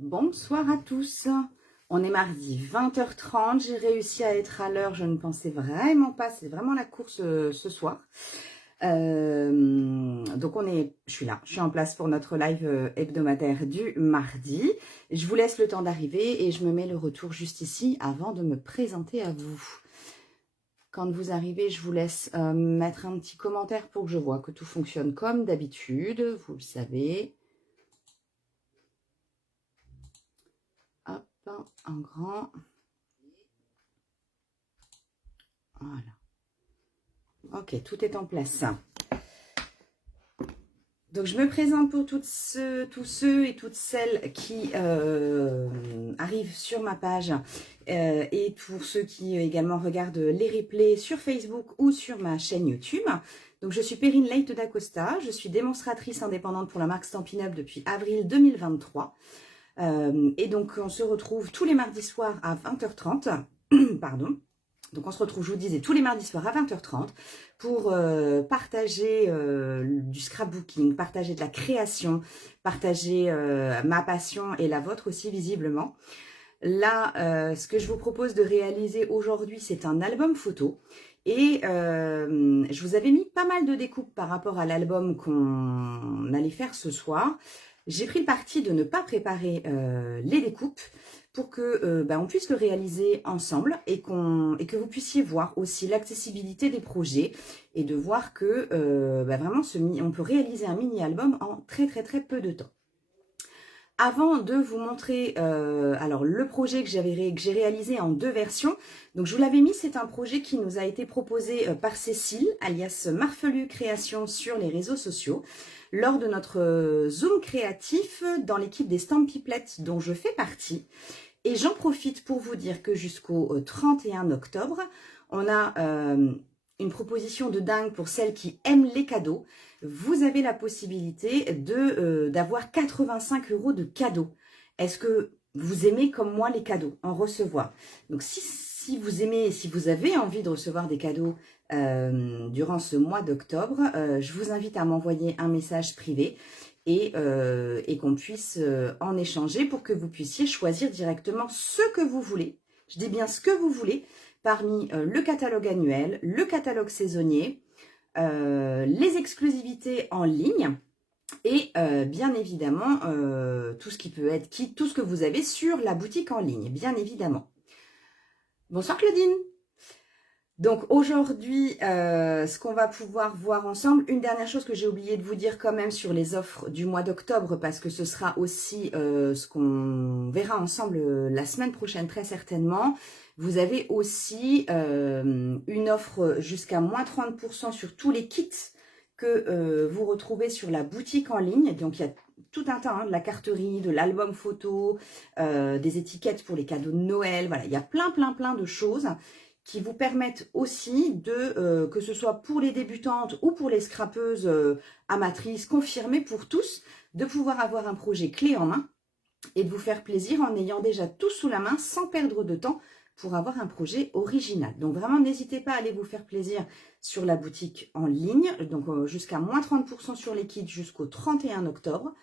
Bonsoir à tous. On est mardi 20h30. J'ai réussi à être à l'heure. Je ne pensais vraiment pas. C'est vraiment la course ce soir. Donc je suis là. Je suis en place pour notre live hebdomadaire du mardi. Je vous laisse le temps d'arriver et je me mets le retour juste ici avant de me présenter à vous. Quand vous arrivez, je vous laisse mettre un petit commentaire pour que je vois que tout fonctionne comme d'habitude. Vous le savez. Hop, en grand. Voilà. Ok, tout est en place. Donc, je me présente pour tous ceux et toutes celles qui arrivent sur ma page et pour ceux qui également regardent les replays sur Facebook ou sur ma chaîne YouTube. Donc, je suis Perrine Leite d'Acosta. Je suis démonstratrice indépendante pour la marque Stampin' Up depuis avril 2023. Et donc, on se retrouve tous les mardis soirs à 20h30. Pardon. Donc, on se retrouve, je vous disais, tous les mardis soirs à 20h30 pour partager du scrapbooking, partager de la création, partager ma passion et la vôtre aussi, visiblement. Là, ce que je vous propose de réaliser aujourd'hui, c'est un album photo. Et je vous avais mis pas mal de découpes par rapport à l'album qu'on allait faire ce soir. J'ai pris le parti de ne pas préparer les découpes pour que on puisse le réaliser ensemble et que vous puissiez voir aussi l'accessibilité des projets et de voir que vraiment on peut réaliser un mini-album en très peu de temps. Avant de vous montrer alors le projet que j'ai réalisé en 2 versions, donc je vous l'avais mis, c'est un projet qui nous a été proposé par Cécile, alias Marfelu Création sur les réseaux sociaux, lors de notre Zoom créatif dans l'équipe des Stampiplettes dont je fais partie. Et j'en profite pour vous dire que jusqu'au 31 octobre, on a une proposition de dingue pour celles qui aiment les cadeaux. Vous avez la possibilité d'avoir 85 € de cadeaux. Est-ce que vous aimez comme moi les cadeaux, en recevoir? Donc si vous aimez, si vous avez envie de recevoir des cadeaux durant ce mois d'octobre, je vous invite à m'envoyer un message privé et qu'on puisse en échanger pour que vous puissiez choisir directement ce que vous voulez. Je dis bien ce que vous voulez parmi le catalogue annuel, le catalogue saisonnier, les exclusivités en ligne et bien évidemment tout ce qui peut être tout ce que vous avez sur la boutique en ligne, bien évidemment. Bonsoir Claudine. Donc aujourd'hui, ce qu'on va pouvoir voir ensemble, une dernière chose que j'ai oublié de vous dire quand même sur les offres du mois d'octobre, parce que ce sera aussi ce qu'on verra ensemble la semaine prochaine très certainement. Vous avez aussi une offre jusqu'à moins 30% sur tous les kits que vous retrouvez sur la boutique en ligne. Donc il y a tout un tas, de la carterie, de l'album photo, des étiquettes pour les cadeaux de Noël. Voilà, il y a plein de choses qui vous permettent aussi que ce soit pour les débutantes ou pour les scrapeuses amatrices, confirmées pour tous, de pouvoir avoir un projet clé en main et de vous faire plaisir en ayant déjà tout sous la main sans perdre de temps pour avoir un projet original. Donc vraiment, n'hésitez pas à aller vous faire plaisir sur la boutique en ligne, donc jusqu'à moins 30% sur les kits jusqu'au 31 octobre.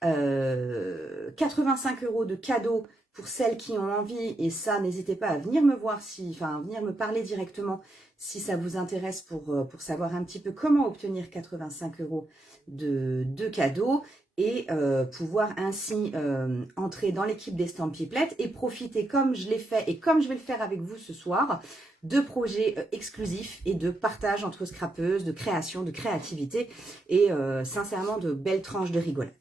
85 € de cadeaux pour celles qui ont envie, et ça, n'hésitez pas à venir me voir, venir me parler directement si ça vous intéresse pour savoir un petit peu comment obtenir 85 € de cadeaux et pouvoir ainsi entrer dans l'équipe des Stampiplettes et profiter, comme je l'ai fait et comme je vais le faire avec vous ce soir, de projets exclusifs et de partage entre scrapeuses, de création, de créativité et sincèrement de belles tranches de rigolade.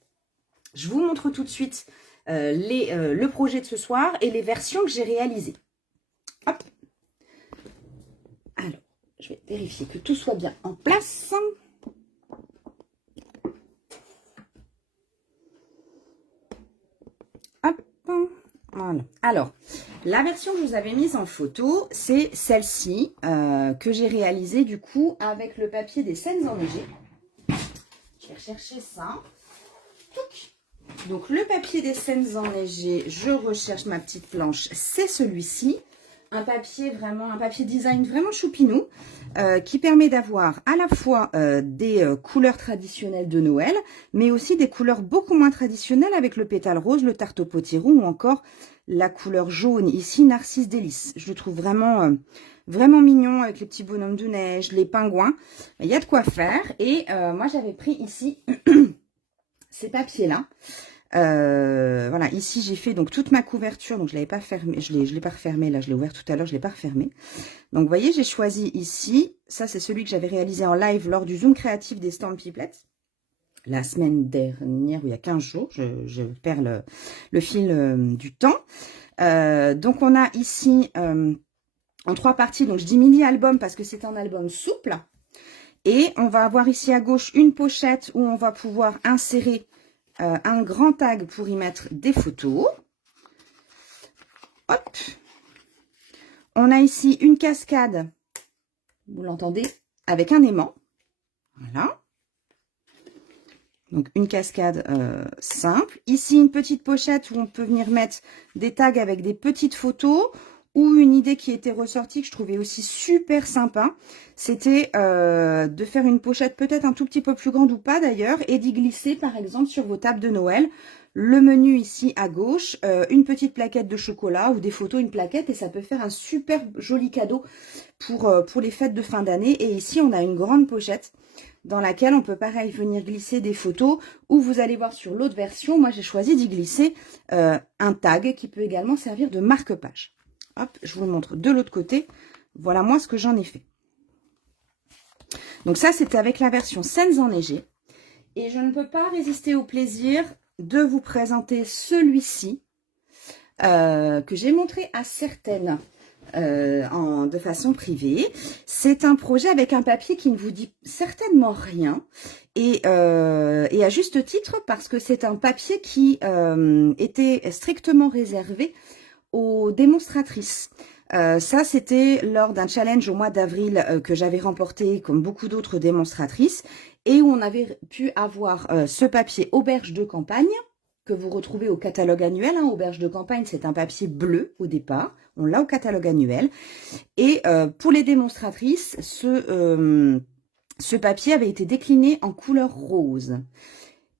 Je vous montre tout de suite le projet de ce soir et les versions que j'ai réalisées. Hop. Alors, je vais vérifier que tout soit bien en place. Hop. Voilà. Alors, la version que je vous avais mise en photo, c'est celle-ci que j'ai réalisée du coup avec le papier des scènes enneigées. Je vais rechercher ça. Donc, le papier des scènes enneigées, je recherche ma petite planche, c'est celui-ci. un papier vraiment, un papier design vraiment choupinou, qui permet d'avoir à la fois des couleurs traditionnelles de Noël, mais aussi des couleurs beaucoup moins traditionnelles avec le pétale rose, le tarte au potiron ou encore la couleur jaune, ici Narcisse Délice. Je le trouve vraiment, vraiment mignon avec les petits bonhommes de neige, les pingouins. Il y a de quoi faire. Et moi, j'avais pris ici ces papiers-là. Voilà, ici j'ai fait donc toute ma couverture, donc je l'avais pas fermé, je l'ai pas refermé, là je l'ai ouvert tout à l'heure, je l'ai pas refermé. Donc vous voyez, j'ai choisi ici, ça c'est celui que j'avais réalisé en live lors du Zoom créatif des Stampiplettes, la semaine dernière, ou il y a 15 jours, je perds le fil du temps. Donc on a ici en 3 parties, donc je dis mini album parce que c'est un album souple. Et on va avoir ici à gauche une pochette où on va pouvoir insérer un grand tag pour y mettre des photos. Hop. On a ici une cascade, vous l'entendez, avec un aimant. Voilà. Donc une cascade simple. Ici une petite pochette où on peut venir mettre des tags avec des petites photos. Ou une idée qui était ressortie, que je trouvais aussi super sympa, c'était de faire une pochette peut-être un tout petit peu plus grande ou pas d'ailleurs, et d'y glisser par exemple sur vos tables de Noël, le menu ici à gauche, une petite plaquette de chocolat ou des photos, une plaquette, et ça peut faire un super joli cadeau pour les fêtes de fin d'année. Et ici on a une grande pochette dans laquelle on peut pareil venir glisser des photos, ou vous allez voir sur l'autre version, moi j'ai choisi d'y glisser un tag qui peut également servir de marque-page. Hop, je vous le montre de l'autre côté. Voilà moi ce que j'en ai fait. Donc ça, c'était avec la version Scènes enneigées. Et je ne peux pas résister au plaisir de vous présenter celui-ci, que j'ai montré à certaines de façon privée. C'est un projet avec un papier qui ne vous dit certainement rien. Et à juste titre, parce que c'est un papier qui était strictement réservé aux démonstratrices. Ça, c'était lors d'un challenge au mois d'avril que j'avais remporté comme beaucoup d'autres démonstratrices et où on avait pu avoir ce papier auberge de campagne que vous retrouvez au catalogue annuel. Hein. Auberge de campagne, c'est un papier bleu au départ. On l'a au catalogue annuel. Et pour les démonstratrices, ce papier avait été décliné en couleur rose.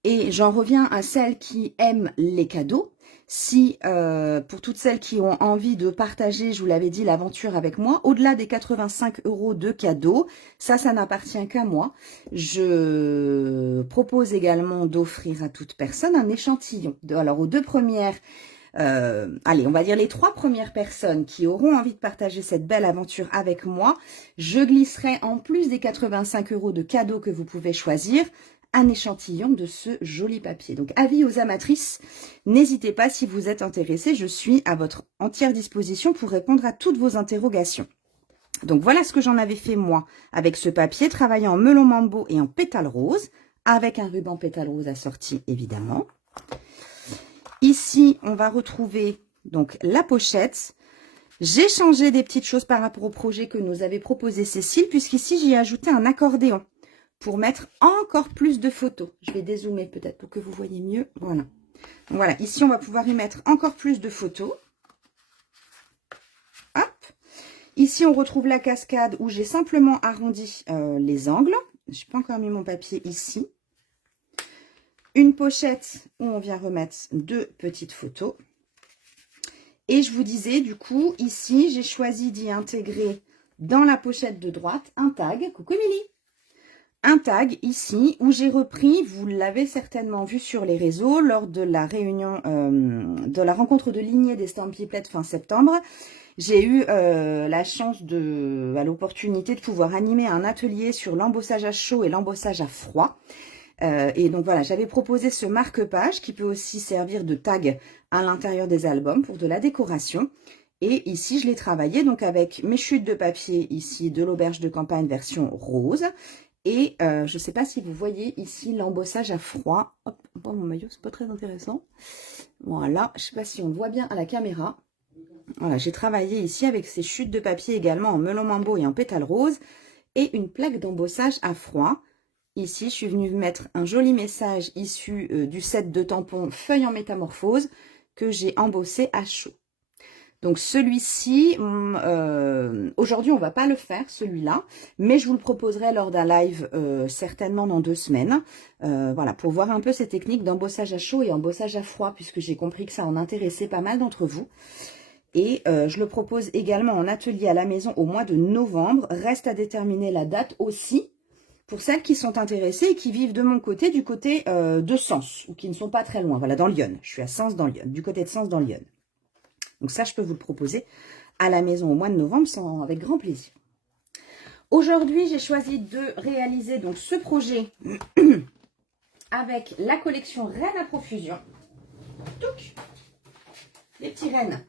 Et j'en reviens à celles qui aiment les cadeaux. Si, pour toutes celles qui ont envie de partager, je vous l'avais dit, l'aventure avec moi, au-delà des 85 € de cadeaux, ça n'appartient qu'à moi. Je propose également d'offrir à toute personne un échantillon. Alors, aux 2 premières, allez, on va dire les 3 premières personnes qui auront envie de partager cette belle aventure avec moi, je glisserai en plus des 85 € de cadeaux que vous pouvez choisir, un échantillon de ce joli papier. Donc, avis aux amatrices, n'hésitez pas si vous êtes intéressés, je suis à votre entière disposition pour répondre à toutes vos interrogations. Donc, voilà ce que j'en avais fait moi avec ce papier, travaillant en melon mambo et en pétale rose, avec un ruban pétale rose assorti évidemment. Ici, on va retrouver donc la pochette. J'ai changé des petites choses par rapport au projet que nous avait proposé Cécile, puisqu'ici, j'y ai ajouté un accordéon pour mettre encore plus de photos. Je vais dézoomer peut-être pour que vous voyez mieux. Voilà. Donc voilà, ici, on va pouvoir y mettre encore plus de photos. Hop. Ici, on retrouve la cascade où j'ai simplement arrondi les angles. Je n'ai pas encore mis mon papier ici. Une pochette où on vient remettre 2 petites photos. Et je vous disais, du coup, ici, j'ai choisi d'y intégrer dans la pochette de droite un tag. Coucou Émilie! Un tag ici où j'ai repris, vous l'avez certainement vu sur les réseaux, lors de la réunion, de la rencontre de lignée des Stampiplettes fin septembre. J'ai eu la chance l'opportunité de pouvoir animer un atelier sur l'embossage à chaud et l'embossage à froid. Et donc voilà, j'avais proposé ce marque-page qui peut aussi servir de tag à l'intérieur des albums pour de la décoration. Et ici, je l'ai travaillé donc avec mes chutes de papier ici de l'auberge de campagne version rose. Et je ne sais pas si vous voyez ici l'embossage à froid. Hop, bon, mon maillot, c'est pas très intéressant. Voilà, je ne sais pas si on le voit bien à la caméra. Voilà, j'ai travaillé ici avec ces chutes de papier également en melon mambo et en pétale rose. Et une plaque d'embossage à froid. Ici, je suis venue mettre un joli message issu du set de tampons feuilles en métamorphose que j'ai embossé à chaud. Donc celui-ci, aujourd'hui on va pas le faire, celui-là, mais je vous le proposerai lors d'un live certainement dans 2 semaines. Voilà, pour voir un peu ces techniques d'embossage à chaud et embossage à froid, puisque j'ai compris que ça en intéressait pas mal d'entre vous. Et je le propose également en atelier à la maison au mois de novembre. Reste à déterminer la date aussi, pour celles qui sont intéressées et qui vivent de mon côté, du côté de Sens, ou qui ne sont pas très loin. Voilà, dans Lyon. Je suis à Sens, dans Lyon, du côté de Sens, dans Lyon. Donc ça, je peux vous le proposer à la maison au mois de novembre avec grand plaisir. Aujourd'hui, j'ai choisi de réaliser donc ce projet avec la collection Rennes à profusion. Touc, les petits rennes.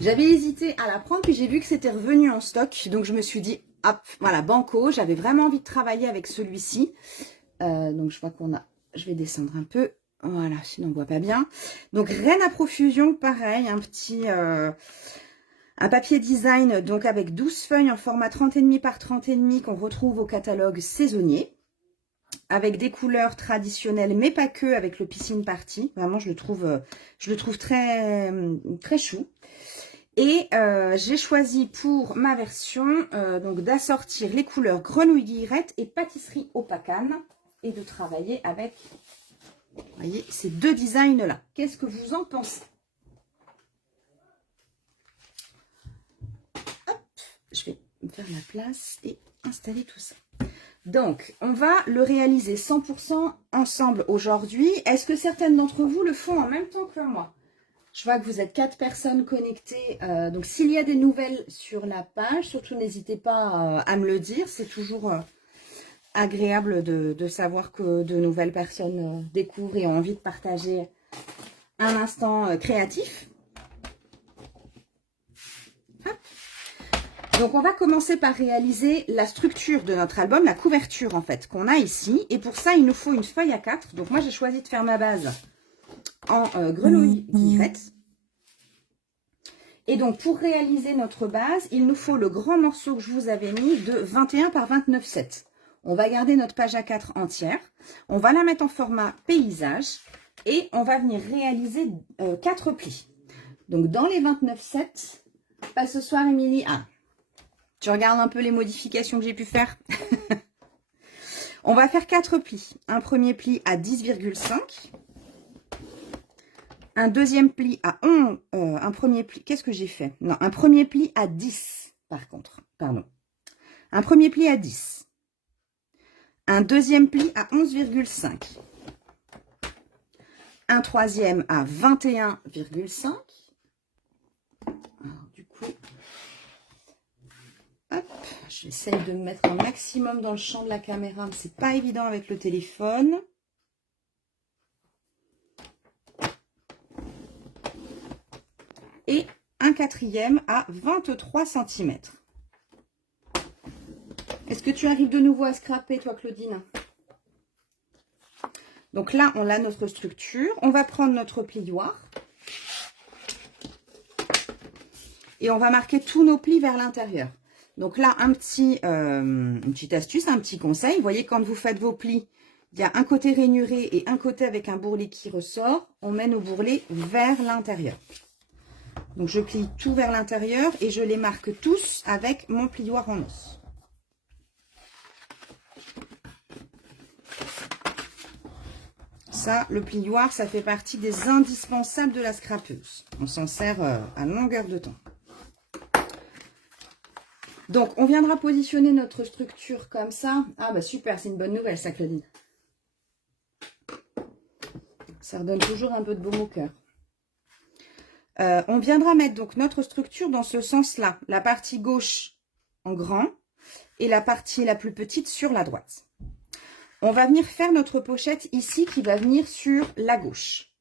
J'avais hésité à la prendre, puis j'ai vu que c'était revenu en stock. Donc je me suis dit, hop, voilà, banco. J'avais vraiment envie de travailler avec celui-ci. Donc je vois qu'on a... Je vais descendre un peu. Voilà, sinon on ne voit pas bien. Donc Rennes à profusion, pareil, un petit... un papier design, donc avec 12 feuilles en format 30,5 par 30,5 qu'on retrouve au catalogue saisonnier. Avec des couleurs traditionnelles, mais pas que, avec le piscine party. Vraiment, je le trouve très, très chou. Et j'ai choisi pour ma version donc d'assortir les couleurs grenouille guillerette et pâtisserie au pacane et de travailler avec, vous voyez, ces 2 designs-là. Qu'est-ce que vous en pensez? Hop, je vais me faire la place et installer tout ça. Donc, on va le réaliser 100% ensemble aujourd'hui. Est-ce que certaines d'entre vous le font en même temps que moi? Je vois que vous êtes 4 personnes connectées. Donc, s'il y a des nouvelles sur la page, surtout n'hésitez pas à me le dire. C'est toujours agréable de savoir que de nouvelles personnes découvrent et ont envie de partager un instant créatif. Hop. Donc, on va commencer par réaliser la structure de notre album, la couverture en fait, qu'on a ici. Et pour ça, il nous faut une feuille A4. Donc, moi, j'ai choisi de faire ma base en grenouille guillerette. Et donc, pour réaliser notre base, il nous faut le grand morceau que je vous avais mis de 21 par 29,7. On va garder notre page A4 entière. On va la mettre en format paysage. Et on va venir réaliser 4 plis. Donc, dans les 29,7, pas ce soir, Émilie. Ah, tu regardes un peu les modifications que j'ai pu faire. On va faire 4 plis. Un premier pli à 10,5. Un deuxième pli à 11. Un premier pli. Qu'est-ce que j'ai fait? Non, un premier pli à 10, par contre. Pardon. Un premier pli à 10. Un deuxième pli à 11,5. Un troisième à 21,5. Alors, du coup, hop, j'essaye de me mettre un maximum dans le champ de la caméra, mais c'est pas évident avec le téléphone. Et un quatrième à 23 cm. Est-ce que tu arrives de nouveau à scraper, toi, Claudine? Donc là, on a notre structure. On va prendre notre plioir. Et on va marquer tous nos plis vers l'intérieur. Donc là, une petite astuce, un petit conseil. Vous voyez, quand vous faites vos plis, il y a un côté rainuré et un côté avec un bourrelet qui ressort. On met nos bourrelets vers l'intérieur. Donc, je plie tout vers l'intérieur et je les marque tous avec mon plioir en os. Ça, le plioir, ça fait partie des indispensables de la scrapeuse. On s'en sert à longueur de temps. Donc, on viendra positionner notre structure comme ça. Ah, bah super, c'est une bonne nouvelle, ça, Claudine. Ça redonne toujours un peu de baume au cœur. On viendra mettre donc notre structure dans ce sens-là. La partie gauche en grand et la partie la plus petite sur la droite. On va venir faire notre pochette ici qui va venir sur la gauche.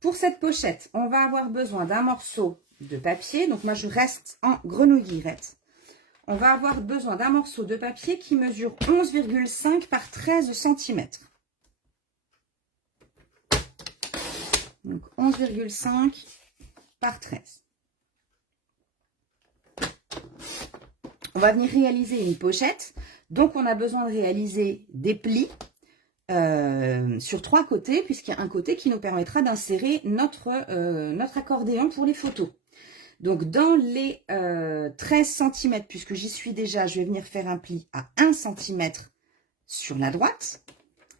Pour cette pochette, on va avoir besoin d'un morceau de papier. Donc, moi, je reste en grenouille guillerette. On va avoir besoin d'un morceau de papier qui mesure 11,5 par 13 cm. Donc, 11,5 par 13. On va venir réaliser une pochette. Donc, on a besoin de réaliser des plis sur 3 côtés, puisqu'il y a un côté qui nous permettra d'insérer notre accordéon pour les photos. Donc, dans les 13 cm, puisque j'y suis déjà, je vais venir faire un pli à 1 cm sur la droite.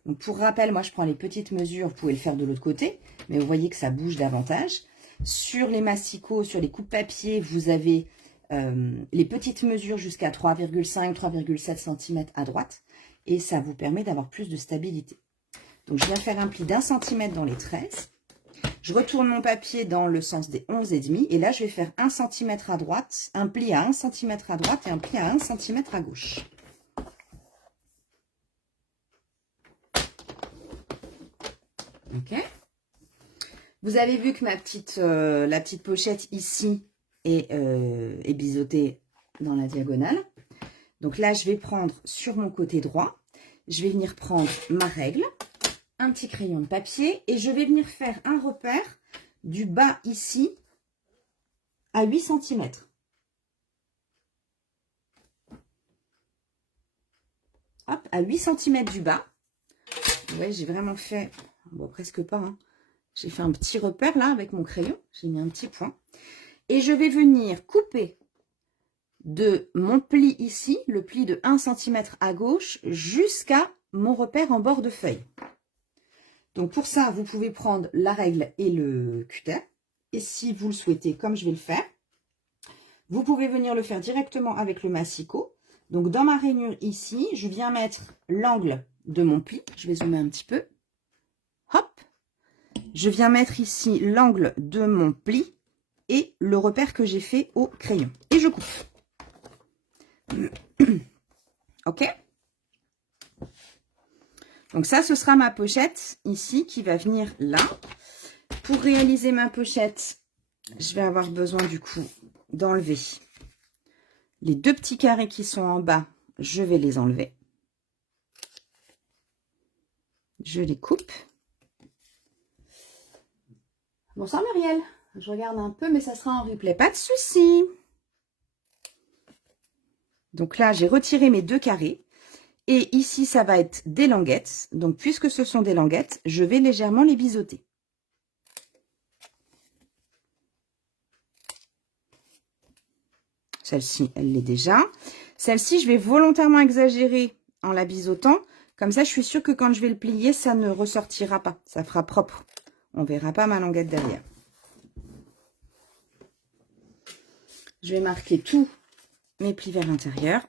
Donc, pour rappel, moi, je prends les petites mesures. Vous pouvez le faire de l'autre côté, mais vous voyez que ça bouge davantage. Sur les massicots, sur les coupes papier, vous avez les petites mesures jusqu'à 3,5, 3,7 cm à droite. Et ça vous permet d'avoir plus de stabilité. Donc, je viens faire un pli d'1 cm dans les 13. Je retourne mon papier dans le sens des 11,5. Et là, je vais faire 1 cm à droite, un pli à 1 cm à droite et un pli à 1 cm à gauche. Ok. Vous avez vu que la petite pochette ici est biseautée dans la diagonale. Donc là, je vais prendre sur mon côté droit, je vais venir prendre ma règle, un petit crayon de papier et je vais venir faire un repère du bas ici à 8 cm. Hop, à 8 cm du bas. Vous voyez, j'ai vraiment fait, bon, presque pas, hein. J'ai fait un petit repère là avec mon crayon, j'ai mis un petit point. Et je vais venir couper de mon pli ici, le pli de 1 cm à gauche, jusqu'à mon repère en bord de feuille. Donc pour ça, vous pouvez prendre la règle et le cutter. Et si vous le souhaitez, comme je vais le faire, vous pouvez venir le faire directement avec le massicot. Donc dans ma rainure ici, je viens mettre l'angle de mon pli. Je vais zoomer un petit peu. Hop! Je viens mettre ici l'angle de mon pli et le repère que j'ai fait au crayon. Et je coupe. Ok? Donc ça, ce sera ma pochette ici qui va venir là. Pour réaliser ma pochette, je vais avoir besoin du coup d'enlever les deux petits carrés qui sont en bas. Je vais les enlever. Je les coupe. Bonsoir Muriel. Je regarde un peu, mais ça sera en replay. Pas de souci. Donc là, j'ai retiré mes deux carrés. Et ici, ça va être des languettes. Donc, puisque ce sont des languettes, je vais légèrement les biseauter. Celle-ci, elle l'est déjà. Celle-ci, je vais volontairement exagérer en la biseautant. Comme ça, je suis sûre que quand je vais le plier, ça ne ressortira pas. Ça fera propre. On ne verra pas ma languette derrière. Je vais marquer tous mes plis vers l'intérieur.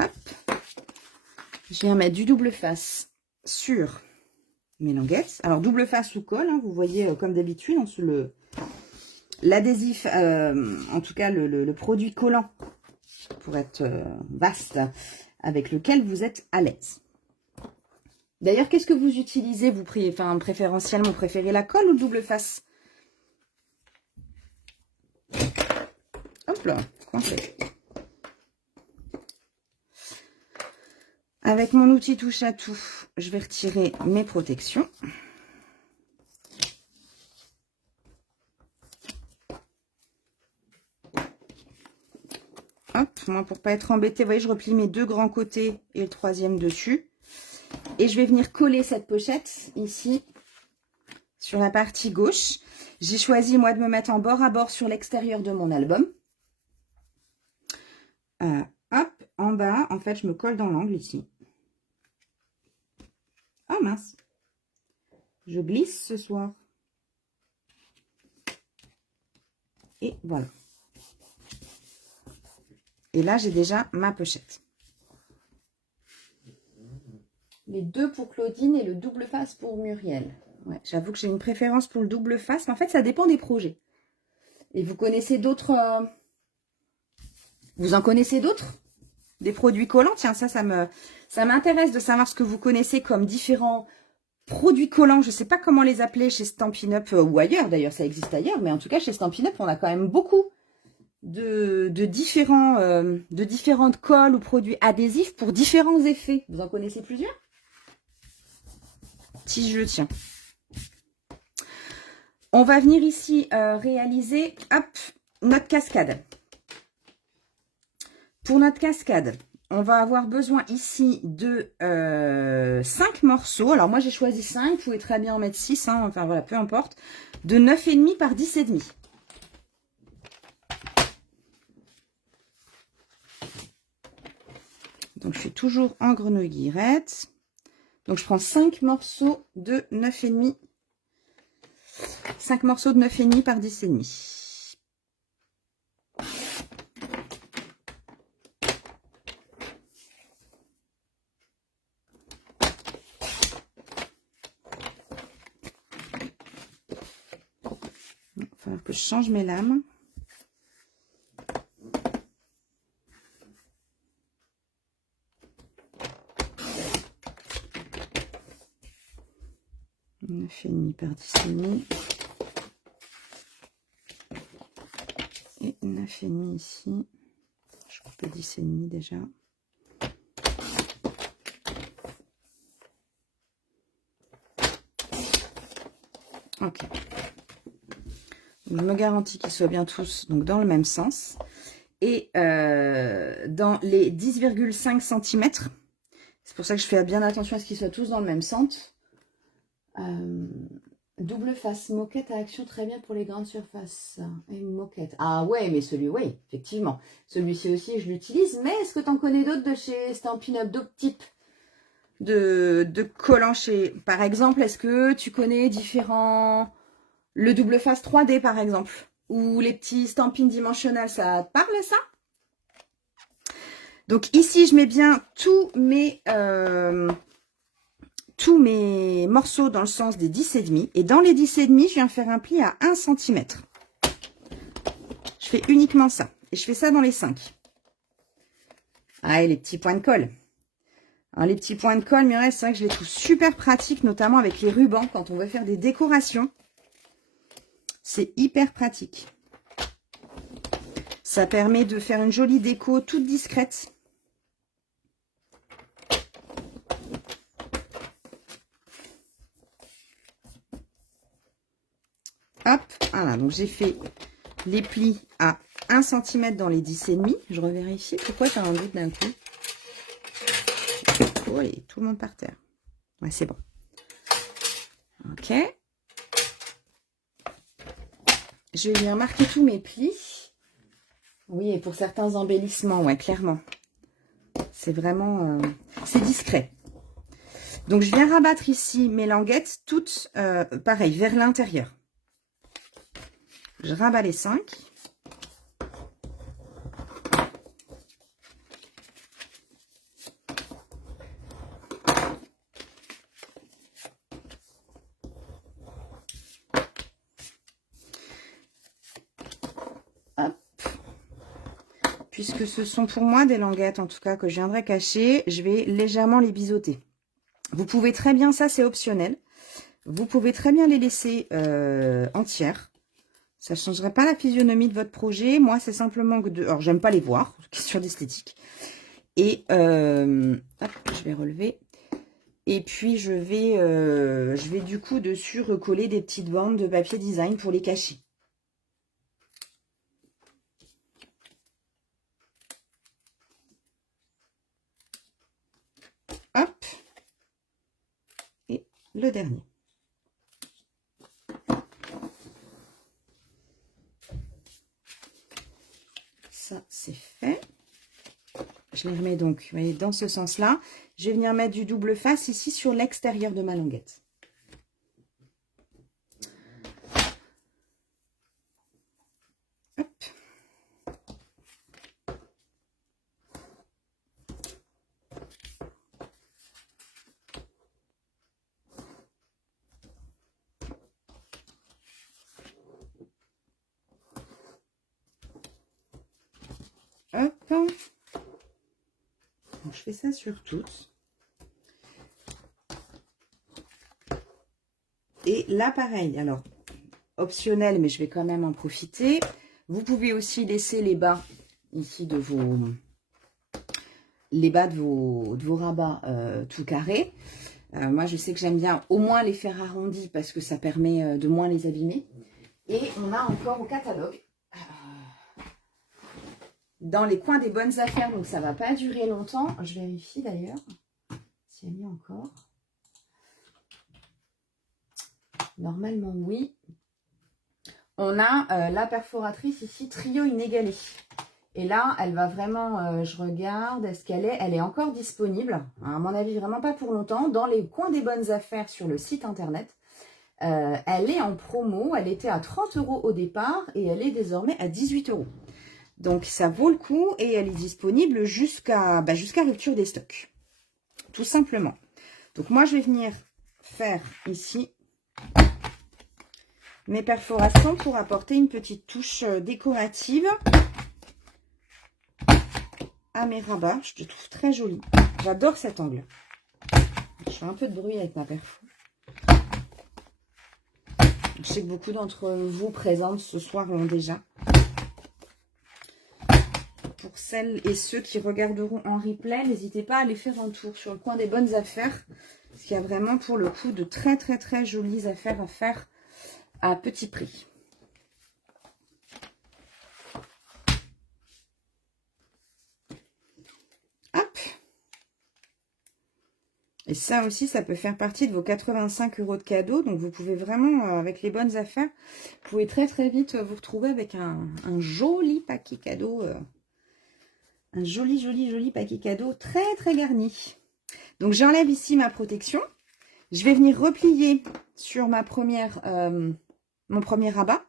Hop. Je viens mettre du double face sur mes languettes. Alors, double face ou colle, hein, vous voyez, comme d'habitude, l'adhésif, en tout cas, le produit collant, pour être vaste, avec lequel vous êtes à l'aise. D'ailleurs, qu'est-ce que vous utilisez, vous préférentiellement, vous préférez la colle ou le double face? Hop là, coincé. Avec mon outil touche à tout, je vais retirer mes protections. Hop, moi pour pas être embêtée, vous voyez, je replie mes deux grands côtés et le troisième dessus. Et je vais venir coller cette pochette ici sur la partie gauche. J'ai choisi moi de me mettre en bord à bord sur l'extérieur de mon album. Hop, en bas, en fait, je me colle dans l'angle ici. Ah mince, je glisse ce soir. Et voilà. Et là, j'ai déjà ma pochette. Les deux pour Claudine et le double face pour Muriel. Ouais, j'avoue que j'ai une préférence pour le double face. Mais en fait, ça dépend des projets. Et vous connaissez d'autres... Vous en connaissez d'autres? Des produits collants? Tiens, ça m'intéresse de savoir ce que vous connaissez comme différents produits collants. Je ne sais pas comment les appeler chez Stampin' Up ou ailleurs. D'ailleurs, ça existe ailleurs. Mais en tout cas, chez Stampin' Up, on a quand même beaucoup de différentes colles ou produits adhésifs pour différents effets. Vous en connaissez plusieurs? Si je tiens. On va venir ici réaliser, hop, notre cascade. Pour notre cascade, on va avoir besoin ici de 5 morceaux. Alors moi j'ai choisi 5, vous pouvez très bien en mettre 6, hein, enfin voilà, peu importe. De 9,5 par 10,5. Donc je suis toujours en grenouille-guillerette. Donc je prends 5 morceaux de 9,5. 5 morceaux de 9,5 par 10,5. Il va falloir que je change mes lames. Neuf et demi par 10,5. Et 9,5 ici. Je coupe le 10,5 déjà. Ok. Je me garantis qu'ils soient bien tous donc, dans le même sens. Et dans les 10,5 cm, c'est pour ça que je fais bien attention à ce qu'ils soient tous dans le même sens. Double face, moquette à action très bien pour les grandes surfaces. Et moquette. Ah ouais, mais celui, oui, effectivement. Celui-ci aussi, je l'utilise. Mais est-ce que tu en connais d'autres de chez Stampin' Up, d'autres types de collants chez... Par exemple, est-ce que tu connais différents... Le double face 3D, par exemple, ou les petits Stampin' Dimensional, ça te parle, ça? Donc ici, je mets bien tous mes morceaux dans le sens des 10,5. Et dans les 10,5, je viens faire un pli à 1 cm. Je fais uniquement ça. Et je fais ça dans les 5. Ah, et les petits points de colle. Alors, les petits points de colle, Mireille, c'est vrai que je les trouve super pratiques, notamment avec les rubans, quand on veut faire des décorations. C'est hyper pratique. Ça permet de faire une jolie déco toute discrète. Hop, voilà, donc j'ai fait les plis à 1 cm dans les 10,5. Je revérifie. Pourquoi tu as un doute d'un coup? Oui, tout le monde par terre. Ouais, c'est bon. Ok. Je vais venir marquer tous mes plis. Oui, et pour certains embellissements, ouais, clairement. C'est vraiment... c'est discret. Donc, je viens rabattre ici mes languettes, toutes pareil, vers l'intérieur. Je rabats les 5. Puisque ce sont pour moi des languettes, en tout cas, que je viendrai cacher, je vais légèrement les biseauter. Vous pouvez très bien, ça c'est optionnel, vous pouvez très bien les laisser entières. Ça ne changerait pas la physionomie de votre projet. Moi, c'est simplement que... Alors, j'aime pas les voir, question d'esthétique. Et, hop, je vais relever. Et puis, je vais du coup dessus recoller des petites bandes de papier design pour les cacher. Hop. Et le dernier. Ça, c'est fait. Je les remets donc, vous voyez, dans ce sens-là. Je vais venir mettre du double face ici sur l'extérieur de ma languette. Hop. Hop. Donc, je fais ça sur toutes. Et là, pareil. Alors, optionnel, mais je vais quand même en profiter. Vous pouvez aussi laisser les bas ici de vos... les bas de vos rabats tout carrés. Moi, je sais que j'aime bien au moins les faire arrondis parce que ça permet de moins les abîmer. Et on a encore au catalogue dans les coins des bonnes affaires, donc ça va pas durer longtemps. Je vérifie d'ailleurs s'il y a mis encore. Normalement, oui. On a la perforatrice ici, trio inégalé. Et là, elle va vraiment, je regarde, est-ce qu'elle est, elle est encore disponible. À mon avis, vraiment pas pour longtemps. Dans les coins des bonnes affaires sur le site internet. Elle est en promo, elle était à 30 € au départ et elle est désormais à 18 €. Donc ça vaut le coup et elle est disponible jusqu'à rupture des stocks. Tout simplement. Donc moi, je vais venir faire ici mes perforations pour apporter une petite touche décorative à mes rabats. Je le trouve très joli. J'adore cet angle. Je fais un peu de bruit avec ma perfo. Je sais que beaucoup d'entre vous présentes ce soir l'ont déjà. Pour celles et ceux qui regarderont en replay, n'hésitez pas à aller faire un tour sur le coin des bonnes affaires. Parce qu'il y a vraiment pour le coup de très très très jolies affaires à faire à petit prix. Hop. Et ça aussi, ça peut faire partie de vos 85 € de cadeaux. Donc vous pouvez vraiment, avec les bonnes affaires, vous pouvez très très vite vous retrouver avec un joli paquet cadeau. Un joli paquet cadeau très très garni. Donc j'enlève ici ma protection. Je vais venir replier sur ma première, mon premier rabat.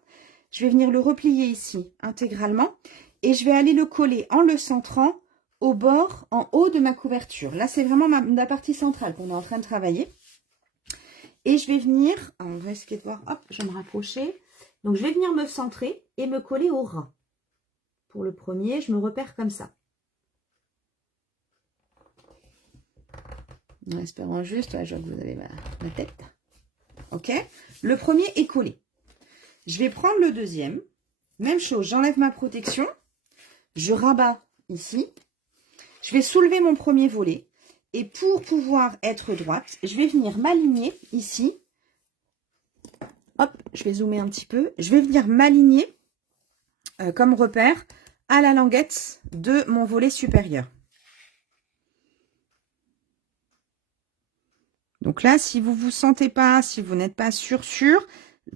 Je vais venir le replier ici intégralement. Et je vais aller le coller en le centrant au bord, en haut de ma couverture. Là, c'est vraiment la partie centrale qu'on est en train de travailler. Et je vais venir, on va essayer de voir, hop, je vais me rapprocher. Donc, je vais venir me centrer et me coller au ras. Pour le premier, je me repère comme ça. En espérant juste, ouais, je vois que vous avez ma tête. Ok, le premier est collé. Je vais prendre le deuxième. Même chose, j'enlève ma protection. Je rabats ici. Je vais soulever mon premier volet. Et pour pouvoir être droite, je vais venir m'aligner ici. Hop, je vais zoomer un petit peu. Je vais venir m'aligner comme repère à la languette de mon volet supérieur. Donc là, si vous ne vous sentez pas, si vous n'êtes pas sûr,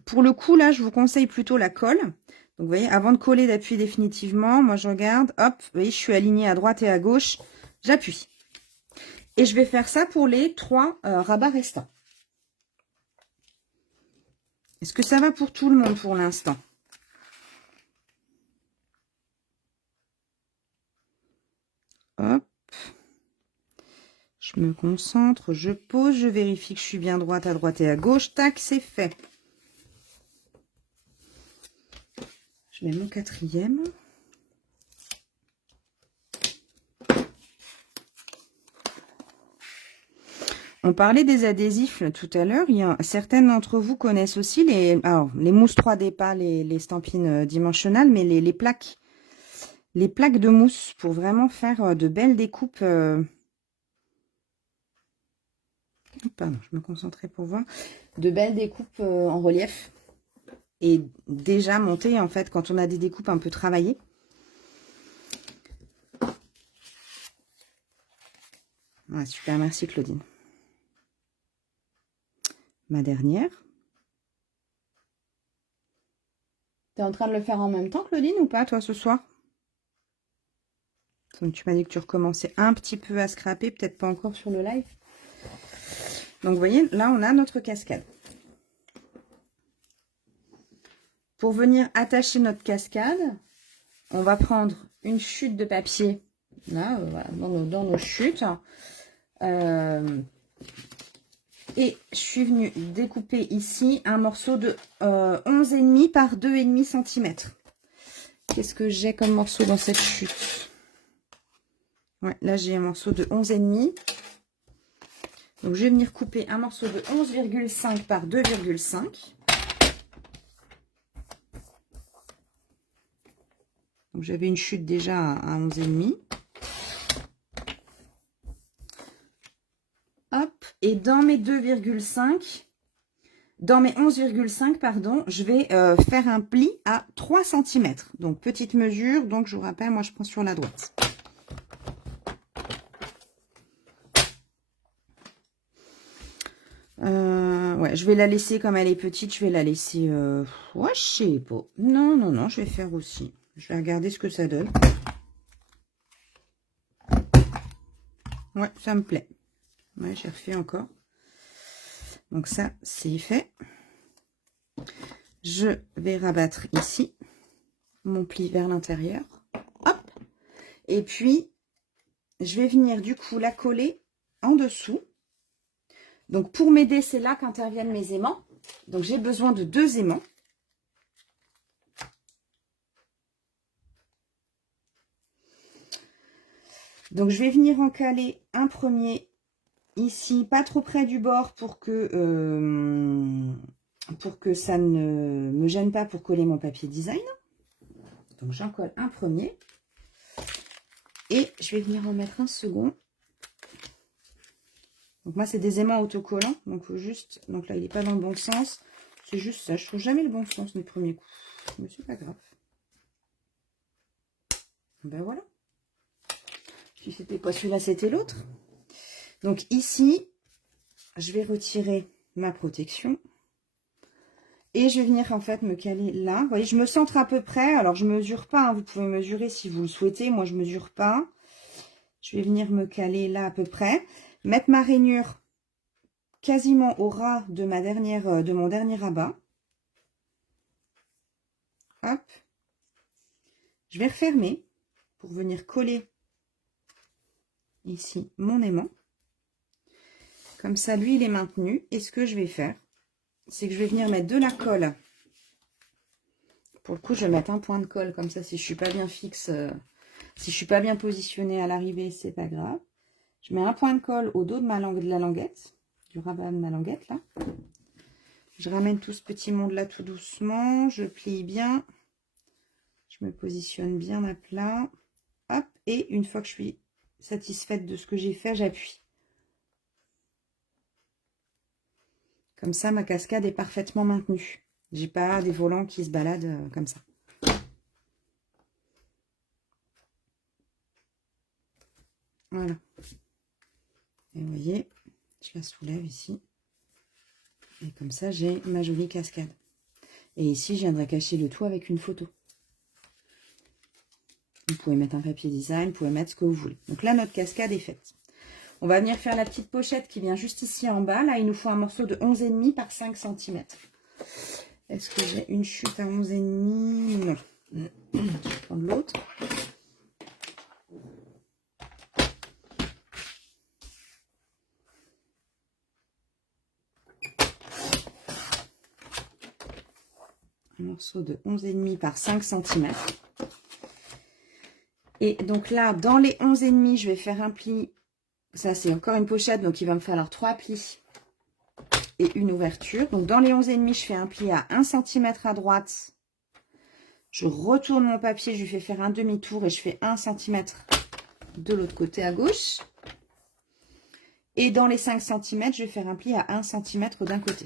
pour le coup, là, je vous conseille plutôt la colle. Donc, vous voyez, avant de coller, d'appuyer définitivement, moi, je regarde, hop, vous voyez, je suis alignée à droite et à gauche, j'appuie. Et je vais faire ça pour les 3 rabats restants. Est-ce que ça va pour tout le monde pour l'instant? Hop. Je me concentre, je pose, je vérifie que je suis bien droite à droite et à gauche. Tac, c'est fait. Je mets mon quatrième. On parlait des adhésifs tout à l'heure. Certaines d'entre vous connaissent aussi les mousses 3D, pas les stampines dimensionnelles, mais les plaques. Les plaques de mousse pour vraiment faire de belles découpes. Pardon, je me concentrais pour voir. De belles découpes en relief. Et déjà montées, en fait, quand on a des découpes un peu travaillées. Ouais, super, merci Claudine. Ma dernière. T'es en train de le faire en même temps, Claudine, ou pas, toi, ce soir? Donc, tu m'as dit que tu recommençais un petit peu à scraper, peut-être pas encore sur le live. Donc, vous voyez, là, on a notre cascade. Pour venir attacher notre cascade, on va prendre une chute de papier, là, voilà, dans nos chutes. Et je suis venue découper ici un morceau de 11,5 par 2,5 cm. Qu'est-ce que j'ai comme morceau dans cette chute? Ouais, là, j'ai un morceau de 11,5. Donc, je vais venir couper un morceau de 11,5 par 2,5. Donc, j'avais une chute déjà à 11,5. Hop, et dans mes 2,5, Dans mes 11,5, pardon, je vais faire un pli à 3 cm. Donc, petite mesure. Donc, je vous rappelle, moi, je prends sur la droite. Ouais, je vais la laisser comme elle est petite. Je vais la laisser... ouais, je sais pas. Non, non, non, je vais faire aussi. Je vais regarder ce que ça donne. Ouais, ça me plaît. Ouais, j'ai refait encore. Donc ça, c'est fait. Je vais rabattre ici mon pli vers l'intérieur. Hop. Et puis, je vais venir du coup la coller en dessous. Donc pour m'aider, c'est là qu'interviennent mes aimants. Donc j'ai besoin de 2 aimants. Donc je vais venir en caler un premier ici, pas trop près du bord pour que ça ne me gêne pas pour coller mon papier design. Donc j'en colle un premier. Et je vais venir en mettre un second. Donc moi c'est des aimants autocollants. Donc juste, donc là il n'est pas dans le bon sens. C'est juste ça. Je trouve jamais le bon sens du premier coup. Mais c'est pas grave. Ben voilà. Si c'était pas celui-là, c'était l'autre. Donc ici, je vais retirer ma protection. Et je vais venir en fait me caler là. Vous voyez, je me centre à peu près. Alors je mesure pas, hein. Vous pouvez mesurer si vous le souhaitez. Moi je mesure pas. Je vais venir me caler là à peu près. Mettre ma rainure quasiment au ras de mon dernier rabat. Hop. Je vais refermer pour venir coller ici mon aimant. Comme ça, lui, il est maintenu. Et ce que je vais faire, c'est que je vais venir mettre de la colle. Pour le coup, je vais mettre un point de colle. Comme ça, si je suis pas bien fixe, si je suis pas bien positionnée à l'arrivée, c'est pas grave. Je mets un point de colle au dos de la languette, du rabat de ma languette, là. Je ramène tout ce petit monde là tout doucement. Je plie bien. Je me positionne bien à plat. Hop. Et une fois que je suis satisfaite de ce que j'ai fait, j'appuie. Comme ça, ma cascade est parfaitement maintenue. J'ai pas des volants qui se baladent comme ça. Voilà. Et vous voyez, je la soulève ici. Et comme ça, j'ai ma jolie cascade. Et ici, je viendrai cacher le tout avec une photo. Vous pouvez mettre un papier design, vous pouvez mettre ce que vous voulez. Donc là, notre cascade est faite. On va venir faire la petite pochette qui vient juste ici en bas. Là, il nous faut un morceau de 11,5 par 5 cm. Est-ce que j'ai une chute à 11,5? Non. Je vais prendre l'autre. Un morceau de 11,5 par 5 cm. Et donc là, dans les 11,5, je vais faire un pli. Ça, c'est encore une pochette, donc il va me falloir 3 plis et une ouverture. Donc dans les 11,5, je fais un pli à 1 cm à droite. Je retourne mon papier, je lui fais faire un demi-tour et je fais 1 cm de l'autre côté à gauche. Et dans les 5 cm, je vais faire un pli à 1 cm d'un côté.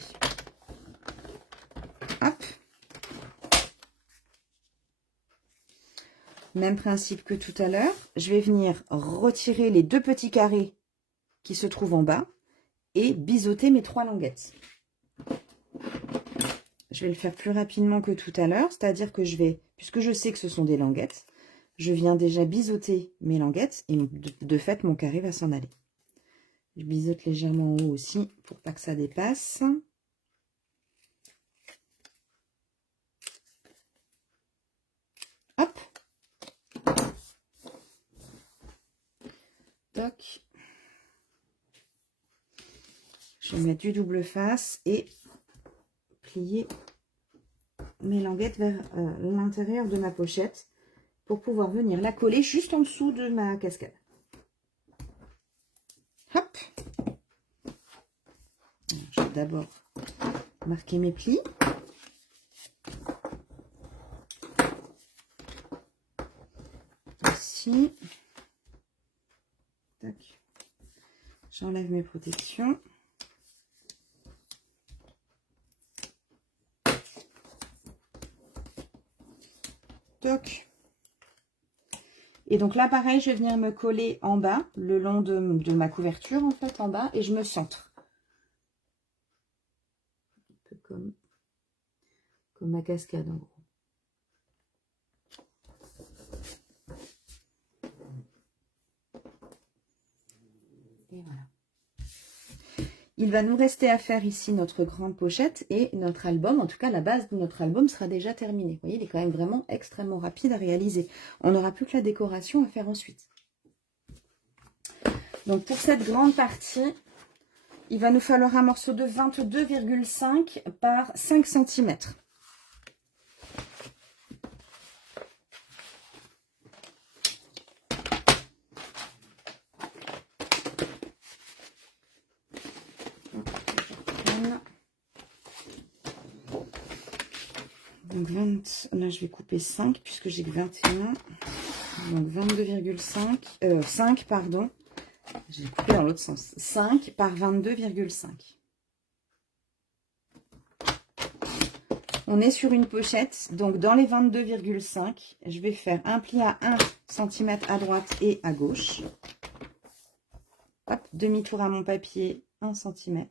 Hop. Même principe que tout à l'heure. Je vais venir retirer les 2 petits carrés qui se trouvent en bas et biseauter mes 3 languettes. Je vais le faire plus rapidement que tout à l'heure, c'est-à-dire que je vais, puisque je sais que ce sont des languettes, je viens déjà biseauter mes languettes et de fait, mon carré va s'en aller. Je biseaute légèrement en haut aussi pour pas que ça dépasse. Hop. Toc. Je vais mettre du double face et plier mes languettes vers l'intérieur de ma pochette pour pouvoir venir la coller juste en dessous de ma cascade. Hop. Je vais d'abord marquer mes plis. Ici. J'enlève mes protections. toc. Et donc là, pareil, je vais venir me coller en bas, le long de ma couverture, en fait, en bas, et je me centre. Un peu comme ma cascade, en gros. Et voilà. Il va nous rester à faire ici notre grande pochette et notre album. En tout cas, la base de notre album sera déjà terminée. Vous voyez, il est quand même vraiment extrêmement rapide à réaliser. On n'aura plus que la décoration à faire ensuite. Donc, pour cette grande partie, il va nous falloir un morceau de 22,5 par 5 cm. Donc là, je vais couper 5 puisque j'ai que 21. Donc 22,5, 5, pardon. J'ai coupé dans l'autre sens. 5 par 22,5. On est sur une pochette. Donc dans les 22,5, je vais faire un pli à 1 cm à droite et à gauche. Hop, demi-tour à mon papier, 1 cm.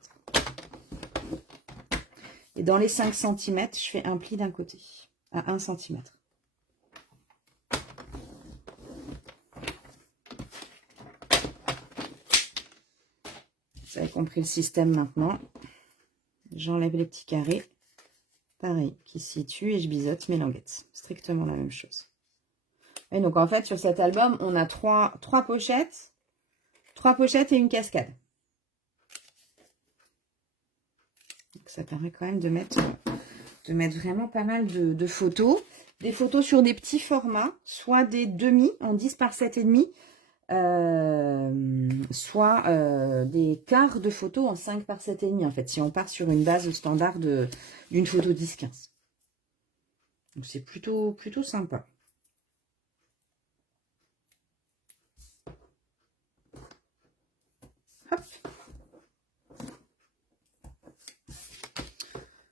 Et dans les 5 cm, je fais un pli d'un côté, à 1 cm. Vous avez compris le système maintenant. J'enlève les petits carrés. Pareil, qui se situent et je biseaute mes languettes. Strictement la même chose. Et donc en fait, sur cet album, on a trois pochettes. 3 pochettes et une cascade. Donc ça permet quand même de mettre vraiment pas mal de photos. Des photos sur des petits formats, soit des demi en 10 par 7,5, soit des quarts de photos en 5 par 7,5 en fait, si on part sur une base standard d'une photo 10-15. Donc c'est plutôt sympa. Hop.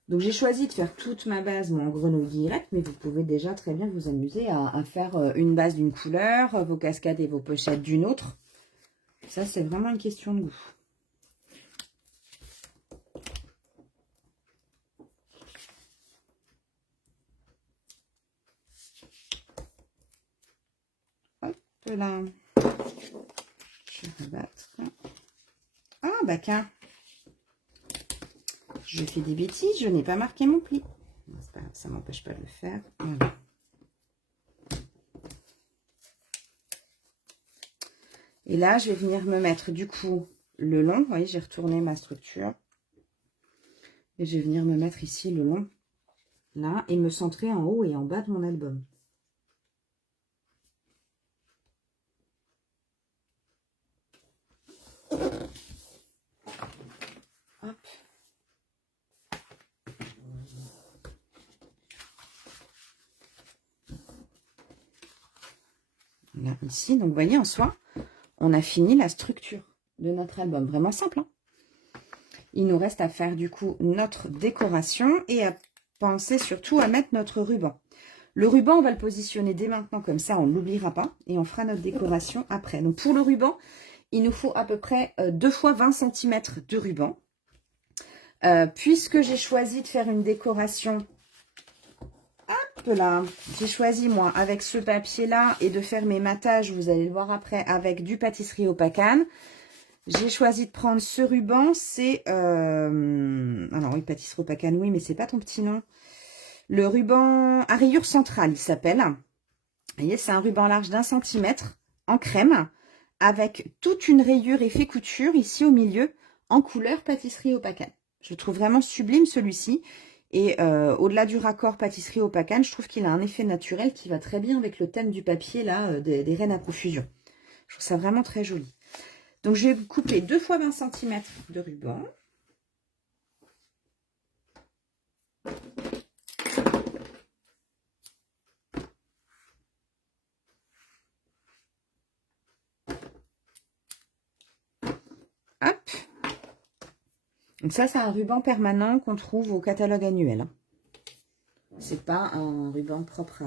Donc j'ai choisi de faire toute ma base en grenouille directe, mais vous pouvez déjà très bien vous amuser à faire une base d'une couleur, vos cascades et vos pochettes d'une autre. Ça, c'est vraiment une question de goût. Hop là. Je vais rebattre. Ah, bah tiens. Je fais des bêtises, je n'ai pas marqué mon pli. C'est pas grave, ça ne m'empêche pas de le faire. Voilà. Et là, je vais venir me mettre du coup le long. Vous voyez, j'ai retourné ma structure. Et je vais venir me mettre ici le long. Là, et me centrer en haut et en bas de mon album. Hop. Là, ici, donc vous voyez, en soi, on a fini la structure de notre album. Vraiment simple, hein. Il nous reste à faire du coup notre décoration et à penser surtout à mettre notre ruban. Le ruban, on va le positionner dès maintenant, comme ça on ne l'oubliera pas. Et on fera notre décoration après. Donc pour le ruban, il nous faut à peu près 2 fois 20 cm de ruban. Puisque j'ai choisi de faire une décoration, hop là, j'ai choisi moi avec ce papier là et de faire mes matages, vous allez le voir après, avec du pâtisserie Opacane. J'ai choisi de prendre ce ruban, c'est, alors oui, pâtisserie Opacane, oui, mais c'est pas ton petit nom. Le ruban à rayures centrales, il s'appelle. Vous voyez, c'est un ruban large d'1 cm en crème, avec toute une rayure effet couture ici au milieu, en couleur pâtisserie Opacane. Je le trouve vraiment sublime celui-ci. Et au-delà du raccord pâtisserie Opacane, je trouve qu'il a un effet naturel qui va très bien avec le thème du papier là, des rennes à profusion. Je trouve ça vraiment très joli. Donc je vais couper 2 fois 20 cm de ruban. Hop. Donc ça, c'est un ruban permanent qu'on trouve au catalogue annuel. C'est pas un ruban propre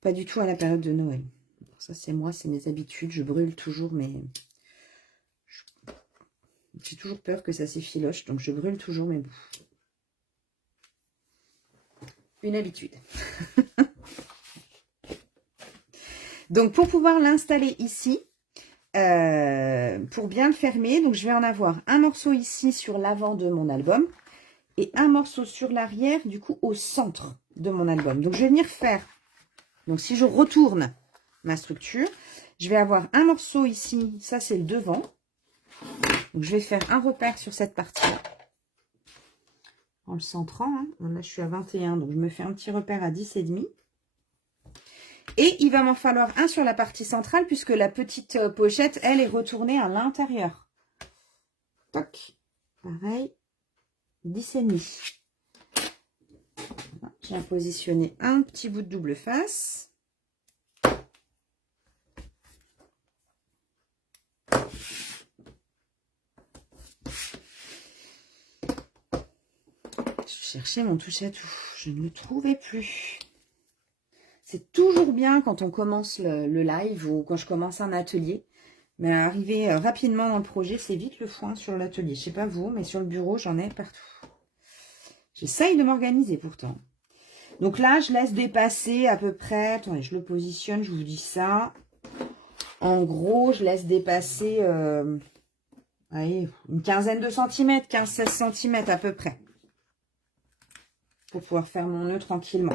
Pas du tout à la période de Noël. Ça, c'est moi, c'est mes habitudes. Je brûle toujours, mais j'ai toujours peur que ça s'effiloche, donc je brûle toujours mes bouts. Une habitude. Donc, pour pouvoir l'installer ici, pour bien le fermer, donc je vais en avoir un morceau ici sur l'avant de mon album et un morceau sur l'arrière, du coup, au centre de mon album. Donc, je vais venir faire, donc si je retourne ma structure, je vais avoir un morceau ici, ça c'est le devant. Donc, je vais faire un repère sur cette partie-là, en le centrant. Hein. Là, je suis à 21, donc je me fais un petit repère à 10,5. Et il va m'en falloir un sur la partie centrale, puisque la petite pochette, elle, est retournée à l'intérieur. Toc. Pareil. 10,5. Voilà. Je viens positionner un petit bout de double face. Je cherchais mon touche à tout. Je ne le trouvais plus. C'est toujours bien quand on commence le live ou quand je commence un atelier. Mais arriver rapidement dans le projet, c'est vite le foin sur l'atelier. Je sais pas vous, mais sur le bureau, j'en ai partout. J'essaye de m'organiser pourtant. Donc là, je laisse dépasser à peu près... Attendez, je le positionne, je vous dis ça. En gros, je laisse dépasser allez, une quinzaine de centimètres, 15-16 cm à peu près. Pour pouvoir faire mon nœud tranquillement.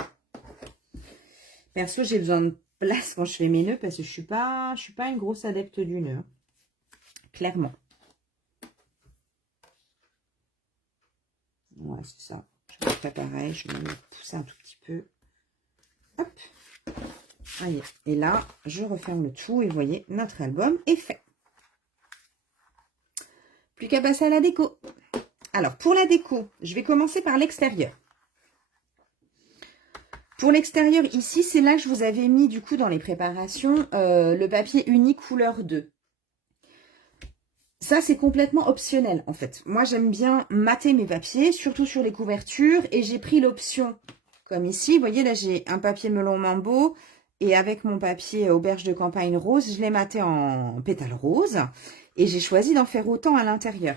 Perso, j'ai besoin de place quand je fais mes nœuds parce que je suis pas une grosse adepte du nœud. Hein. Clairement. Ouais, c'est ça. Je vais faire pareil. Je vais me pousser un tout petit peu. Hop. Allez. Et là, je referme le tout et vous voyez, notre album est fait. Plus qu'à passer à la déco. Alors, pour la déco, je vais commencer par l'extérieur. Pour l'extérieur, ici, c'est là que je vous avais mis, du coup, dans les préparations, le papier uni couleur 2. Ça, c'est complètement optionnel, en fait. Moi, j'aime bien mater mes papiers, surtout sur les couvertures. Et j'ai pris l'option, comme ici. Vous voyez, là, j'ai un papier melon mambo. Et avec mon papier auberge de campagne rose, je l'ai maté en pétales roses. Et j'ai choisi d'en faire autant à l'intérieur.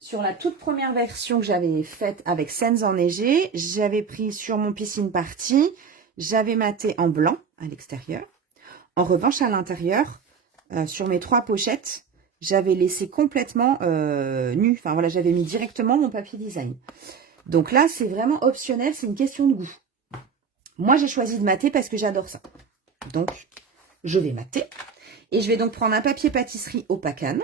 Sur la toute première version que j'avais faite avec Scènes enneigées, j'avais pris sur mon piscine party, j'avais maté en blanc à l'extérieur. En revanche, à l'intérieur, sur mes 3 pochettes, j'avais laissé complètement nu. Enfin voilà, j'avais mis directement mon papier design. Donc là, c'est vraiment optionnel, c'est une question de goût. Moi, j'ai choisi de mater parce que j'adore ça. Donc, je vais mater. Et je vais donc prendre un papier pâtisserie Opacane.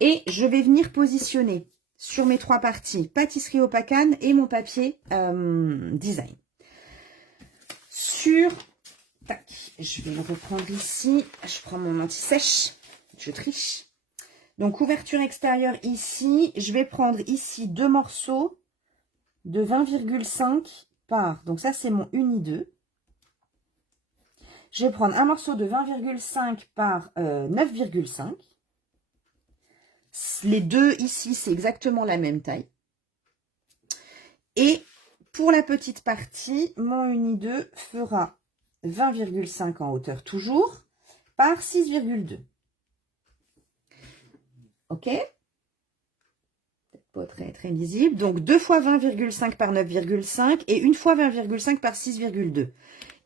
Et je vais venir positionner sur mes 3 parties, pâtisserie Opacane et mon papier design. Tac, je vais le reprendre ici. Je prends mon anti-sèche. Je triche. Donc, ouverture extérieure ici. Je vais prendre ici 2 morceaux de 20,5 par... Donc, ça, c'est mon uni 2. Je vais prendre un morceau de 20,5 par 9,5. Les deux ici, c'est exactement la même taille. Et pour la petite partie, mon uni 2 fera 20,5 en hauteur toujours par 6,2. Ok? Pas très lisible. Donc 2 fois 20,5 par 9,5 et une fois 20,5 par 6,2.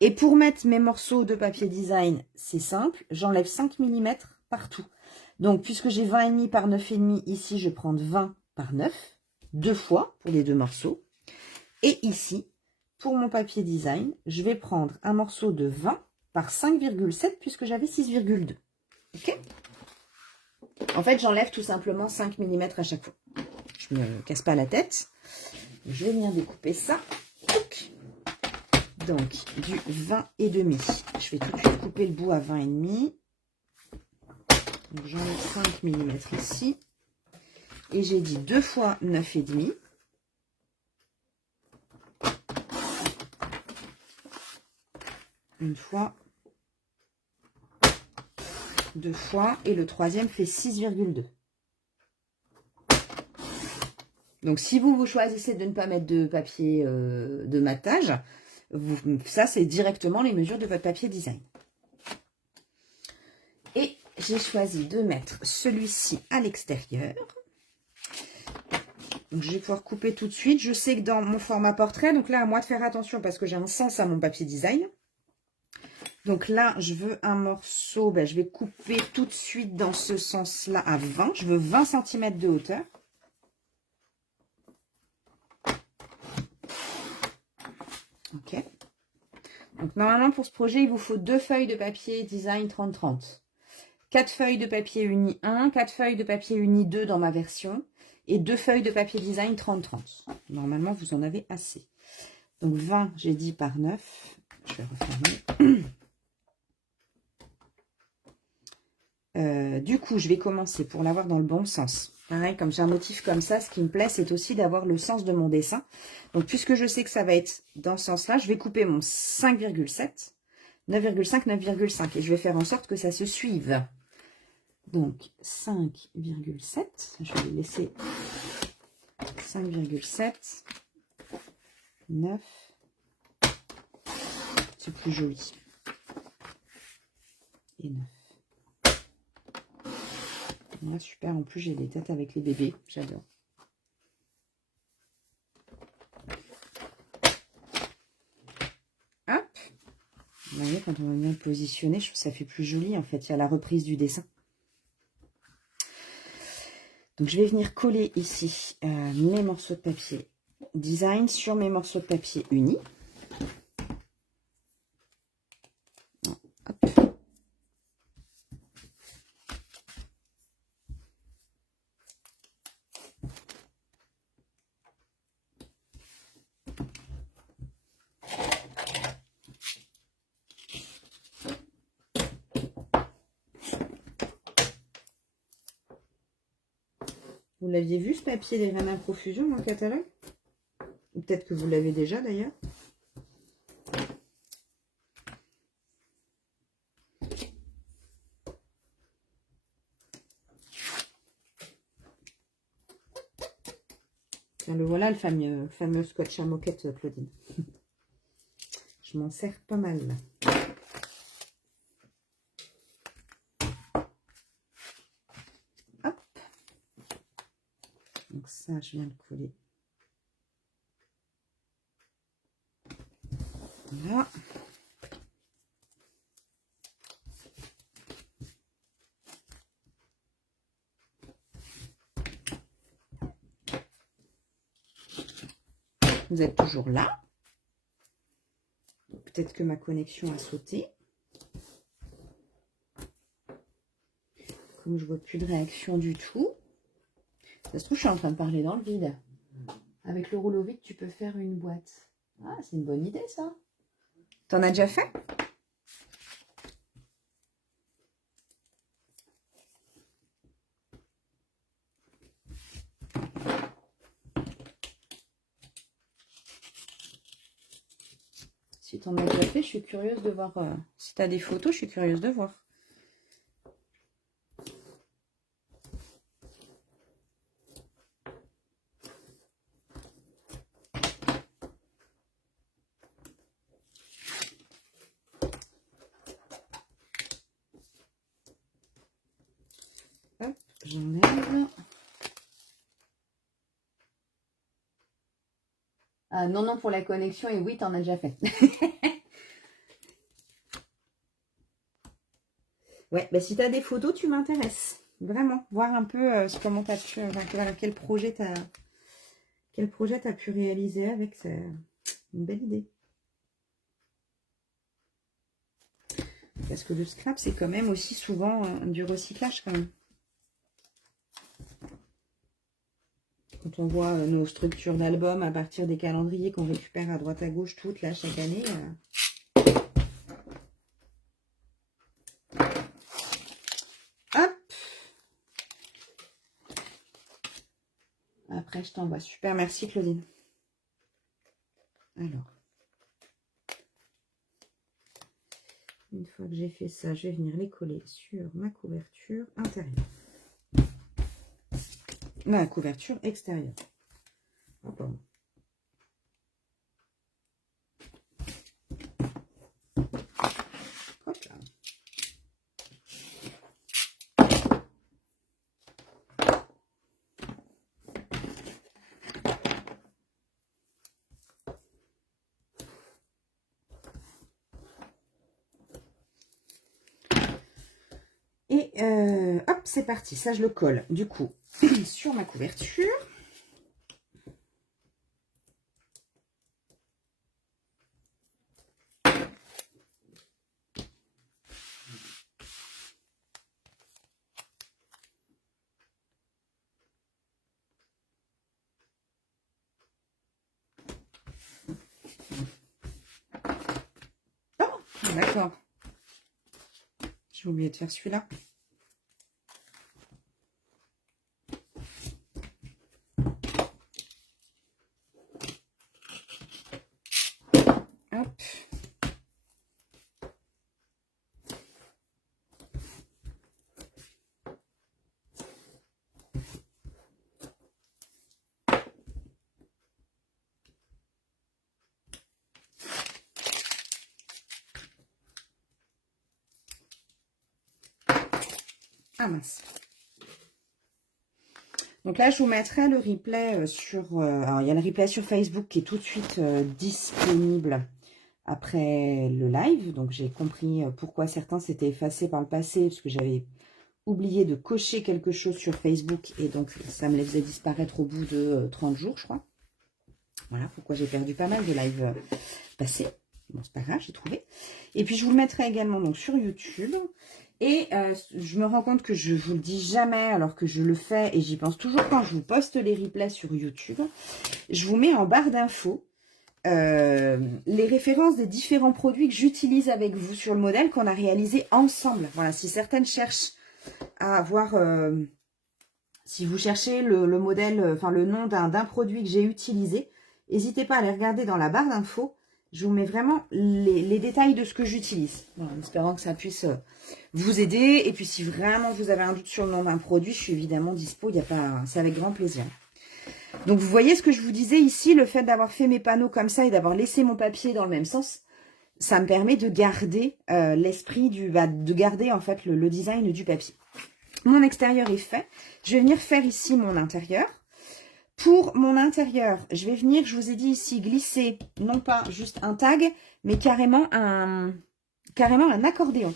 Et pour mettre mes morceaux de papier design, c'est simple. J'enlève 5 mm partout. Donc, puisque j'ai 20,5 par 9,5, ici, je vais prendre 20 par 9, 2 fois pour les 2 morceaux. Et ici, pour mon papier design, je vais prendre un morceau de 20 par 5,7, puisque j'avais 6,2. Ok? En fait, j'enlève tout simplement 5 mm à chaque fois. Je ne me casse pas la tête. Je vais venir découper ça. Donc, du 20,5. Je vais tout de suite couper le bout à 20,5. Donc, j'enlève 5 mm ici. Et j'ai dit 2 fois 9,5. Une fois. 2 fois. Et le troisième fait 6,2. Donc, si vous choisissez de ne pas mettre de papier de matage, Ça, c'est directement les mesures de votre papier design. Et j'ai choisi de mettre celui-ci à l'extérieur. Donc, je vais pouvoir couper tout de suite. Je sais que dans mon format portrait, donc là, à moi de faire attention parce que j'ai un sens à mon papier design. Donc là, je veux un morceau, je vais couper tout de suite dans ce sens-là à 20. Je veux 20 cm de hauteur. Ok. Donc normalement, pour ce projet, il vous faut 2 feuilles de papier design 30-30. 4 feuilles de papier uni 1, 4 feuilles de papier uni 2 dans ma version. Et 2 feuilles de papier design 30-30. Normalement, vous en avez assez. Donc 20, j'ai dit par 9. Je vais refermer. Du coup, je vais commencer pour l'avoir dans le bon sens. Pareil, comme j'ai un motif comme ça, ce qui me plaît, c'est aussi d'avoir le sens de mon dessin. Donc, puisque je sais que ça va être dans ce sens-là, je vais couper mon 5,7, 9,5, 9,5. Et je vais faire en sorte que ça se suive. Donc, 5,7. Je vais laisser 5,7, 9. C'est plus joli. Et 9. Là, super, en plus j'ai des têtes avec les bébés, j'adore. Hop. Vous voyez, quand on va bien le positionner, je trouve que ça fait plus joli en fait, il y a la reprise du dessin. Donc je vais venir coller ici mes morceaux de papier design sur mes morceaux de papier unis. Hop. Vous l'aviez vu ce papier des Raines à profusion dans le catalogue? Ou peut-être que vous l'avez déjà d'ailleurs. Tiens, le voilà, le fameux scotch à moquette, Claudine. Je m'en sers pas mal. Hop. Donc ça, je viens de coller. Voilà. Vous êtes toujours là. Peut-être que ma connexion a sauté. Comme je vois plus de réaction du tout. Ça se trouve, je suis en train de parler dans le vide. Avec le rouleau vide, tu peux faire une boîte. Ah, c'est une bonne idée, ça. T'en as déjà fait? Si t'en as déjà fait, je suis curieuse de voir. Si t'as des photos, je suis curieuse de voir. Hop, j'enlève. Ah, non, non, pour la connexion, et oui, t'en as déjà fait. Ouais, bah si tu as des photos, tu m'intéresses. Vraiment, voir un peu comment tu as pu, quel projet tu as pu réaliser avec. C'est une belle idée. Parce que le scrap, c'est quand même aussi souvent du recyclage quand même. Quand on voit nos structures d'albums à partir des calendriers qu'on récupère à droite à gauche toutes là chaque année. Hop. Après, je t'envoie. Super, merci Claudine. Alors. Une fois que j'ai fait ça, je vais venir les coller sur ma couverture intérieure. Ma couverture extérieure. Oh, pardon. hop, c'est parti. Ça, je le colle, du coup, sur ma couverture. Oh, d'accord. J'ai oublié de faire celui-là. Hop. Ah mince. Donc là, je vous mettrai le replay sur... alors, il y a le replay sur Facebook qui est tout de suite disponible après le live. Donc, j'ai compris pourquoi certains s'étaient effacés par le passé, parce que j'avais oublié de cocher quelque chose sur Facebook. Et donc, ça me les faisait disparaître au bout de 30 jours, je crois. Voilà pourquoi j'ai perdu pas mal de lives passés. Bon, c'est pas grave, j'ai trouvé. Et puis, je vous le mettrai également donc, sur YouTube. Et je me rends compte que je vous le dis jamais alors que je le fais et j'y pense toujours quand je vous poste les replays sur YouTube. Je vous mets en barre d'infos les références des différents produits que j'utilise avec vous sur le modèle qu'on a réalisé ensemble. Voilà, si certaines cherchent à avoir... si vous cherchez le modèle, enfin le nom d'un produit que j'ai utilisé, n'hésitez pas à aller regarder dans la barre d'infos. Je vous mets vraiment les détails de ce que j'utilise. Voilà, en espérant que ça puisse vous aider. Et puis, si vraiment vous avez un doute sur le nom d'un produit, je suis évidemment dispo. C'est avec grand plaisir. Donc, vous voyez ce que je vous disais ici, le fait d'avoir fait mes panneaux comme ça et d'avoir laissé mon papier dans le même sens, ça me permet de garder l'esprit de garder en fait le design du papier. Mon extérieur est fait. Je vais venir faire ici mon intérieur. Pour mon intérieur, je vais venir, je vous ai dit ici, glisser, non pas juste un tag, mais carrément un accordéon.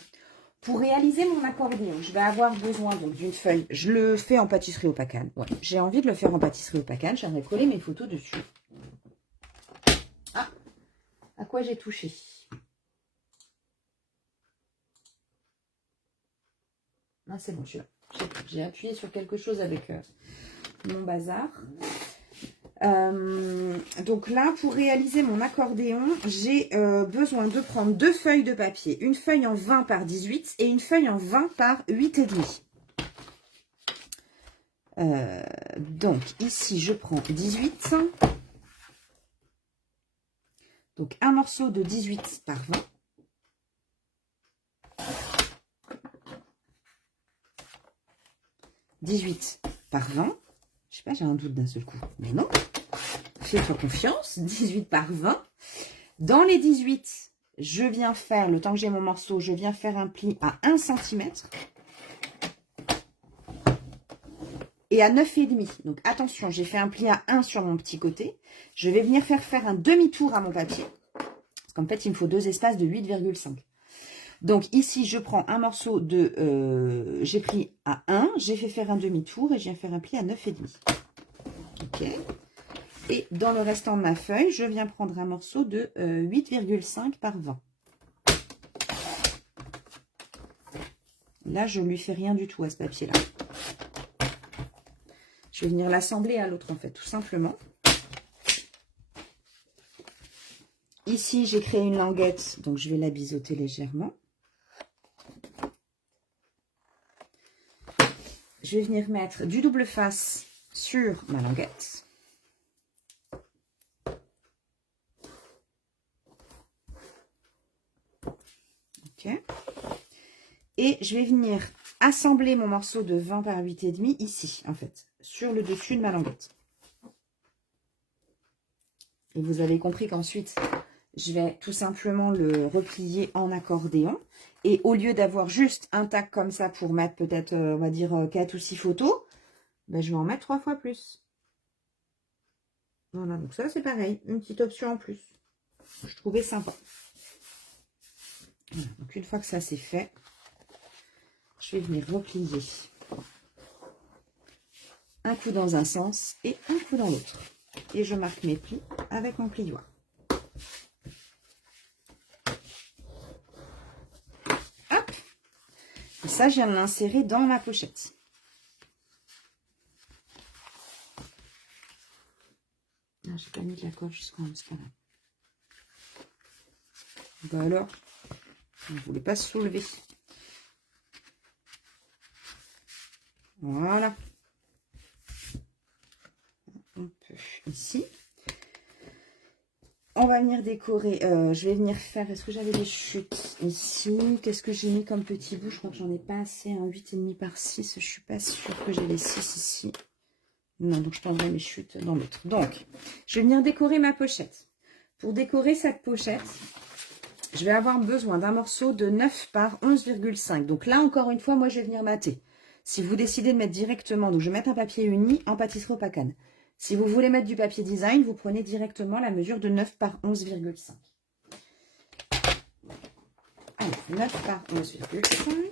Pour réaliser mon accordéon, je vais avoir besoin donc d'une feuille. Je le fais en pâtisserie au pacane. Ouais, j'ai envie de le faire en pâtisserie au pacane. J'aimerais coller mes photos dessus. Ah, à quoi j'ai touché? Ah, c'est bon, je suis là. J'ai appuyé sur quelque chose avec mon bazar. Donc là, pour réaliser mon accordéon, j'ai besoin de prendre deux feuilles de papier. Une feuille en 20 par 18 et une feuille en 20 par 8,5. Donc ici, je prends 18. Donc un morceau de 18 par 20. « 18 par 20. Je sais pas, j'ai un doute d'un seul coup. Mais non. Fais-toi confiance. 18 par 20. Dans les 18, je viens faire, le temps que j'ai mon morceau, je viens faire un pli à 1 cm. Et à 9,5. Donc attention, j'ai fait un pli à 1 sur mon petit côté. Je vais venir faire un demi-tour à mon papier. Parce qu'en fait, il me faut deux espaces de 8,5. Donc ici, je prends un morceau de... j'ai pris à 1, j'ai fait faire un demi-tour et je viens faire un pli à 9,5. Ok. Et dans le restant de ma feuille, je viens prendre un morceau de 8,5 par 20. Là, je ne lui fais rien du tout à ce papier-là. Je vais venir l'assembler à l'autre, en fait, tout simplement. Ici, j'ai créé une languette, donc je vais la biseauter légèrement. Je vais venir mettre du double face sur ma languette. Ok. Et je vais venir assembler mon morceau de 20 par 8,5 ici, en fait, sur le dessus de ma languette. Et vous avez compris qu'ensuite, je vais tout simplement le replier en accordéon. Et au lieu d'avoir juste un tag comme ça pour mettre peut-être, on va dire, 4 ou 6 photos, ben, je vais en mettre 3 fois plus. Voilà, donc ça c'est pareil, une petite option en plus. Je trouvais sympa. Voilà, donc une fois que ça c'est fait, je vais venir replier un coup dans un sens et un coup dans l'autre. Et je marque mes plis avec mon plioir. Hop. Et ça, je viens de l'insérer dans ma pochette. Ah, j'ai pas mis de la colle jusqu'en haut, c'est pas grave. Bah alors, on ne voulait pas se soulever. Voilà. Un peu ici. On va venir décorer. Je vais venir faire... Est-ce que j'avais des chutes ici? Qu'est-ce que j'ai mis comme petit bout? Je crois que j'en ai pas assez. Un 8,5 par 6. Je suis pas sûre que j'ai les 6 ici. Non, donc je prendrai mes chutes dans l'autre. Donc, je vais venir décorer ma pochette. Pour décorer cette pochette, je vais avoir besoin d'un morceau de 9 par 11,5. Donc là, encore une fois, moi, je vais venir mater. Si vous décidez de mettre directement, donc je vais mettre un papier uni en pâtisserie Opacane. Si vous voulez mettre du papier design, vous prenez directement la mesure de 9 par 11,5. Alors, 9 par 11,5.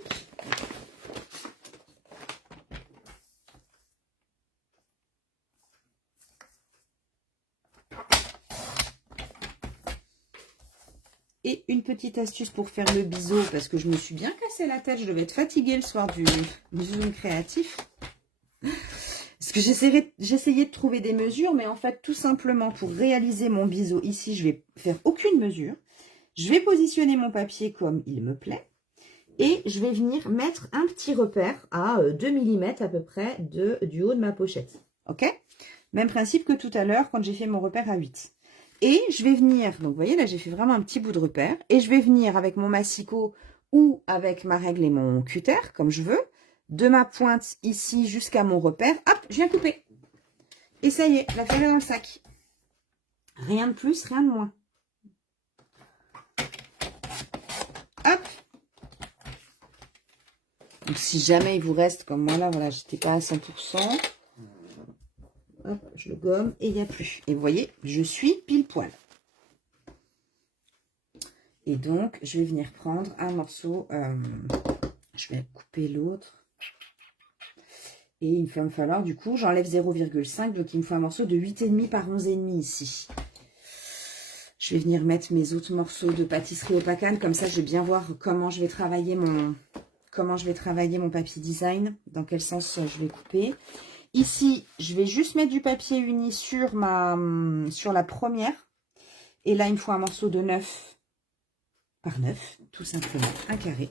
Et une petite astuce pour faire le biseau, parce que je me suis bien cassé la tête, je devais être fatiguée le soir du Zoom créatif. Parce que j'essayais de trouver des mesures, mais en fait, tout simplement, pour réaliser mon biseau ici, je vais faire aucune mesure. Je vais positionner mon papier comme il me plaît. Et je vais venir mettre un petit repère à 2 mm à peu près du haut de ma pochette. Ok? Même principe que tout à l'heure quand j'ai fait mon repère à 8. Et je vais venir, donc vous voyez là j'ai fait vraiment un petit bout de repère. Et je vais venir avec mon massicot ou avec ma règle et mon cutter, comme je veux, de ma pointe ici jusqu'à mon repère. Hop, je viens couper. Et ça y est, l'affaire est dans le sac. Rien de plus, rien de moins. Hop. Donc si jamais il vous reste, comme moi là, voilà, j'étais pas à 100%. Hop, je le gomme et il n'y a plus. Et vous voyez, je suis pile poil. Et donc, je vais venir prendre un morceau. Je vais couper l'autre. Et il va me falloir, du coup, j'enlève 0,5. Donc, il me faut un morceau de 8,5 par 11,5 ici. Je vais venir mettre mes autres morceaux de pâtisserie Opacane. Comme ça, je vais bien voir comment je vais travailler mon papier design. Dans quel sens je vais couper. Ici, je vais juste mettre du papier uni sur la première. Et là, il me faut un morceau de 9 par 9, tout simplement, un carré.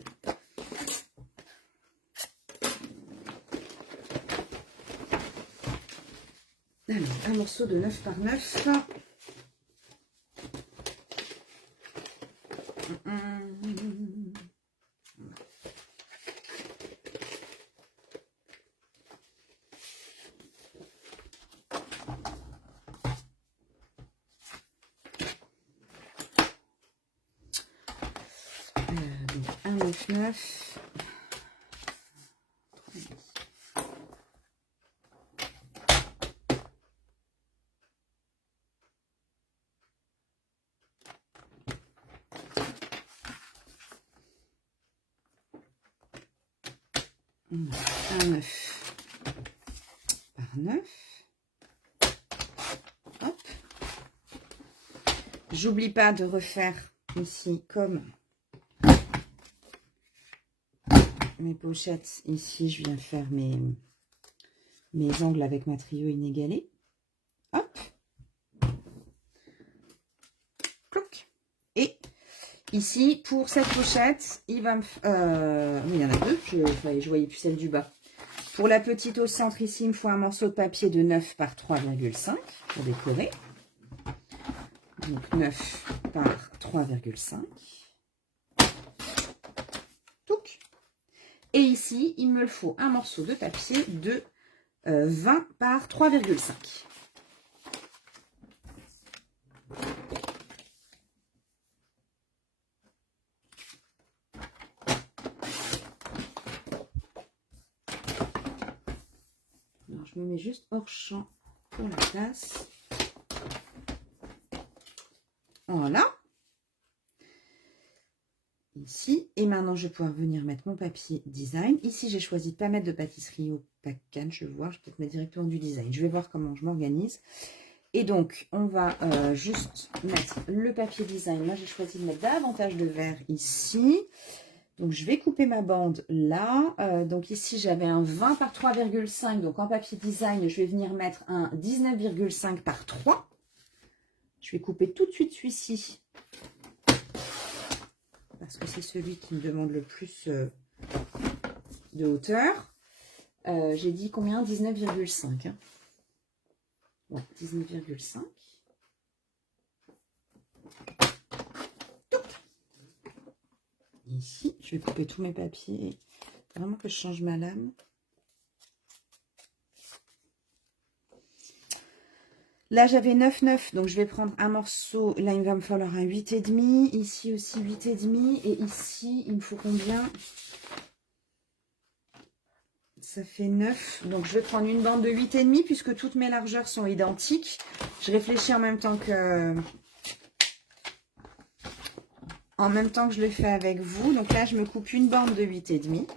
Alors, un morceau de 9 par 9. Donc, un 9,9. Un 9 par 9. Hop. J'oublie pas de refaire ici comme mes pochettes. Ici, je viens faire mes angles avec matériaux inégalés. Hop. Cloc. Et ici, pour cette pochette, il va me... il y en a deux, je voyais plus celle du bas. Pour la petite au centre, ici, il me faut un morceau de papier de 9 par 3,5 pour décorer. Donc 9 par 3,5. Touc. Et ici, il me faut un morceau de papier de 20 par 3,5. Alors, je me mets juste hors champ pour la place. Voilà. ici. Et maintenant, je vais pouvoir venir mettre mon papier design. Ici, j'ai choisi de ne pas mettre de pâtisserie au pack can. Je vais voir, je vais peut-être mettre directement du design. Je vais voir comment je m'organise. Et donc, on va juste mettre le papier design. Moi, j'ai choisi de mettre davantage de vert ici. Donc, je vais couper ma bande là. Donc, ici, j'avais un 20 par 3,5. Donc, en papier design, je vais venir mettre un 19,5 par 3. Je vais couper tout de suite celui-ci. Parce que c'est celui qui me demande le plus de hauteur. J'ai dit combien? 19,5. Hein. Ouais, 19,5. Ici, je vais couper tous mes papiers. Vraiment que je change ma lame. Là, j'avais 9,9, donc je vais prendre un morceau. Là, il va me falloir un 8,5. Ici aussi, 8,5. Et ici, il me faut combien? Ça fait 9. Donc, je vais prendre une bande de 8,5 puisque toutes mes largeurs sont identiques. Je réfléchis en même temps que... je le fais avec vous. Donc là, je me coupe une bande de 8,5.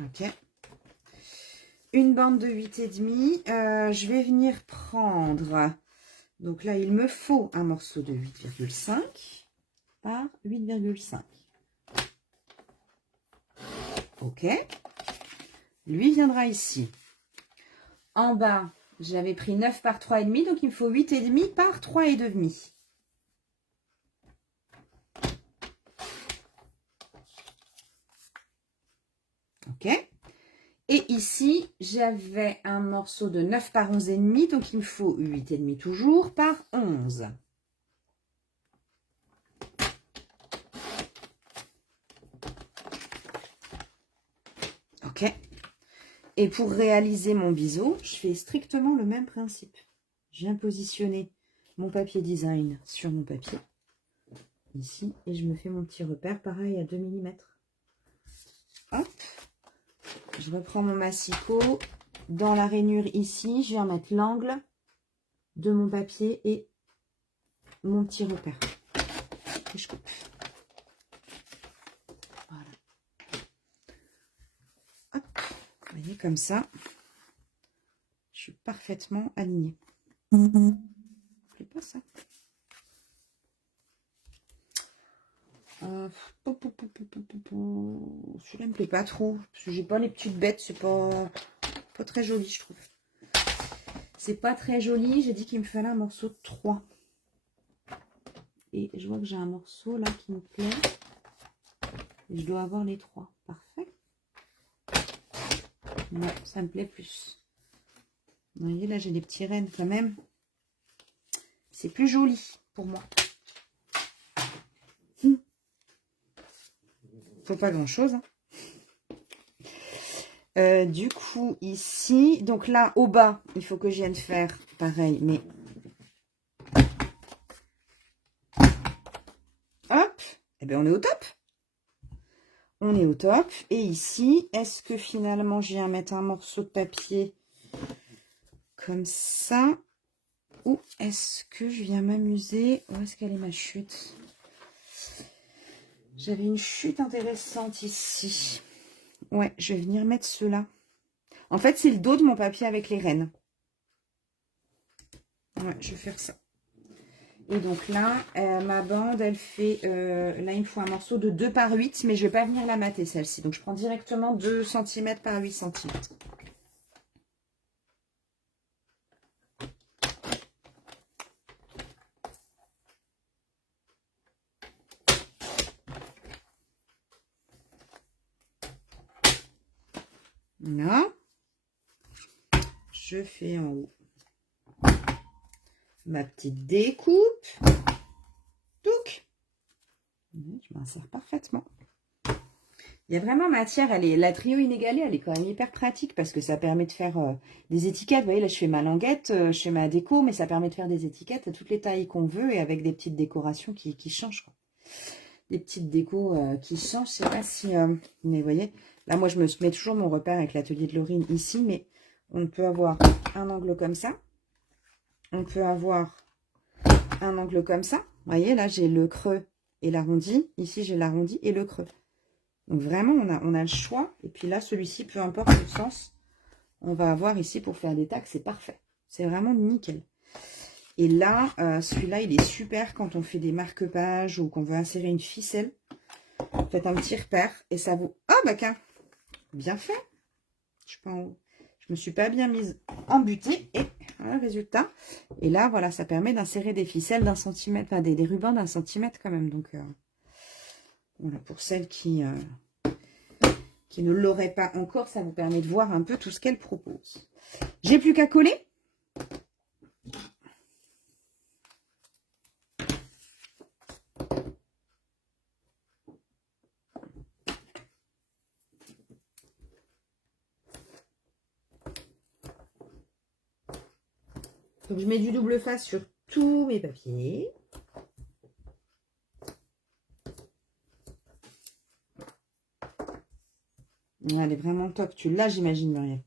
Ok. Une bande de 8,5. Je vais venir prendre... Donc là, il me faut un morceau de 8,5 par 8,5. Ok. Lui viendra ici. En bas, j'avais pris 9 par 3,5, donc il me faut 8,5 par 3,5. Ok. Et ici, j'avais un morceau de 9 par 11,5, donc il me faut 8,5 toujours par 11. Ok. Et pour réaliser mon biseau, je fais strictement le même principe. Je viens positionner mon papier design sur mon papier, ici, et je me fais mon petit repère, pareil à 2 mm. Hop. Je reprends mon massicot. Dans la rainure ici, je viens mettre l'angle de mon papier et mon petit repère. Et je coupe. Voilà. Hop. Vous voyez, comme ça, je suis parfaitement alignée. C'est pas ça. Celui-là me plaît pas trop. Parce que j'ai pas les petites bêtes. C'est pas très joli, je trouve. C'est pas très joli. J'ai dit qu'il me fallait un morceau de 3. Et je vois que j'ai un morceau là qui me plaît. Et je dois avoir les 3. Parfait. Non, ça me plaît plus. Vous voyez, là, j'ai des petits rennes quand même. C'est plus joli pour moi. Faut pas grand-chose. Hein. Du coup, ici, donc là, au bas, il faut que je vienne faire pareil, mais... Hop, eh bien, on est au top. On est au top. Et ici, est-ce que finalement, je viens mettre un morceau de papier comme ça? Ou est-ce que je viens m'amuser? Où est-ce qu'elle est ma chute? J'avais une chute intéressante ici. Ouais, je vais venir mettre cela. En fait, c'est le dos de mon papier avec les rennes. Ouais, je vais faire ça. Et donc là, ma bande, elle fait... là, il me faut un morceau de 2 par 8, mais je ne vais pas venir la mater, celle-ci. Donc, je prends directement 2 cm par 8 cm. Là, je fais en haut ma petite découpe. Donc, je m'insère parfaitement. Il y a vraiment matière, la trio inégalée, elle est quand même hyper pratique parce que ça permet de faire des étiquettes. Vous voyez, là, je fais ma languette, je fais ma déco, mais ça permet de faire des étiquettes à toutes les tailles qu'on veut et avec des petites décorations qui changent, quoi. Des petites décos qui changent. Je ne sais pas si... mais vous voyez, là, moi, je me mets toujours mon repère avec l'atelier de Laurine ici, mais on peut avoir un angle comme ça. On peut avoir un angle comme ça. Vous voyez, là, j'ai le creux et l'arrondi. Ici, j'ai l'arrondi et le creux. Donc, vraiment, on a le choix. Et puis là, celui-ci, peu importe le sens, on va avoir ici pour faire des tacs. C'est parfait. C'est vraiment nickel. Et là, celui-là, il est super quand on fait des marque-pages ou qu'on veut insérer une ficelle. Faites un petit repère et ça vous... Ah, bah, qu'un... Bien fait. Je suis pas en haut. Je me suis pas bien mise en butée et voilà le résultat. Et là, voilà, ça permet d'insérer des ficelles d'un centimètre, enfin des rubans d'un centimètre quand même. Donc, voilà, pour celles qui ne l'auraient pas encore, ça vous permet de voir un peu tout ce qu'elle propose. J'ai plus qu'à coller. Donc, je mets du double face sur tous mes papiers. Elle est vraiment top. Tu l'as, j'imagine, Muriel.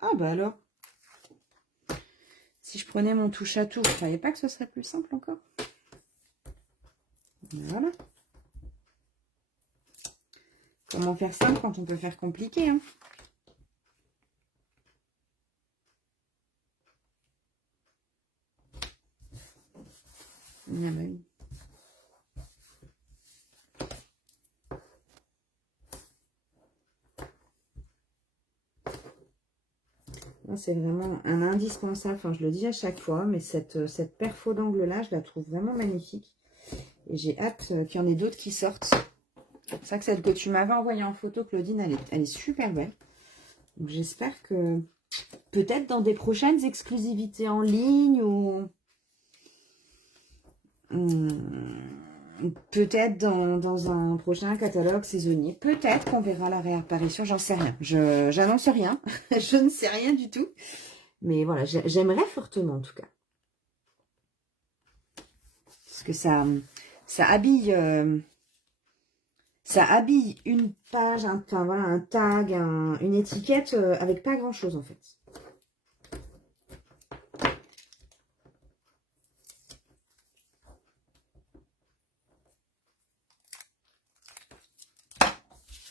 Ah, bah alors. Si je prenais mon touche à tout, je ne savais pas que ce serait plus simple encore. Voilà. Comment faire simple quand on peut faire compliqué, hein? Ah bah oui. C'est vraiment un indispensable, enfin je le dis à chaque fois, mais cette perfo d'angle là, je la trouve vraiment magnifique. Et j'ai hâte qu'il y en ait d'autres qui sortent. C'est pour ça que celle que tu m'avais envoyée en photo, Claudine, elle est super belle. Donc j'espère que peut-être dans des prochaines exclusivités en ligne ou peut-être dans un prochain catalogue saisonnier, peut-être qu'on verra la réapparition, j'en sais rien. J'annonce rien, je ne sais rien du tout. Mais voilà, j'aimerais fortement en tout cas. Parce que ça habille une page, enfin, voilà, un tag, une étiquette avec pas grand chose en fait.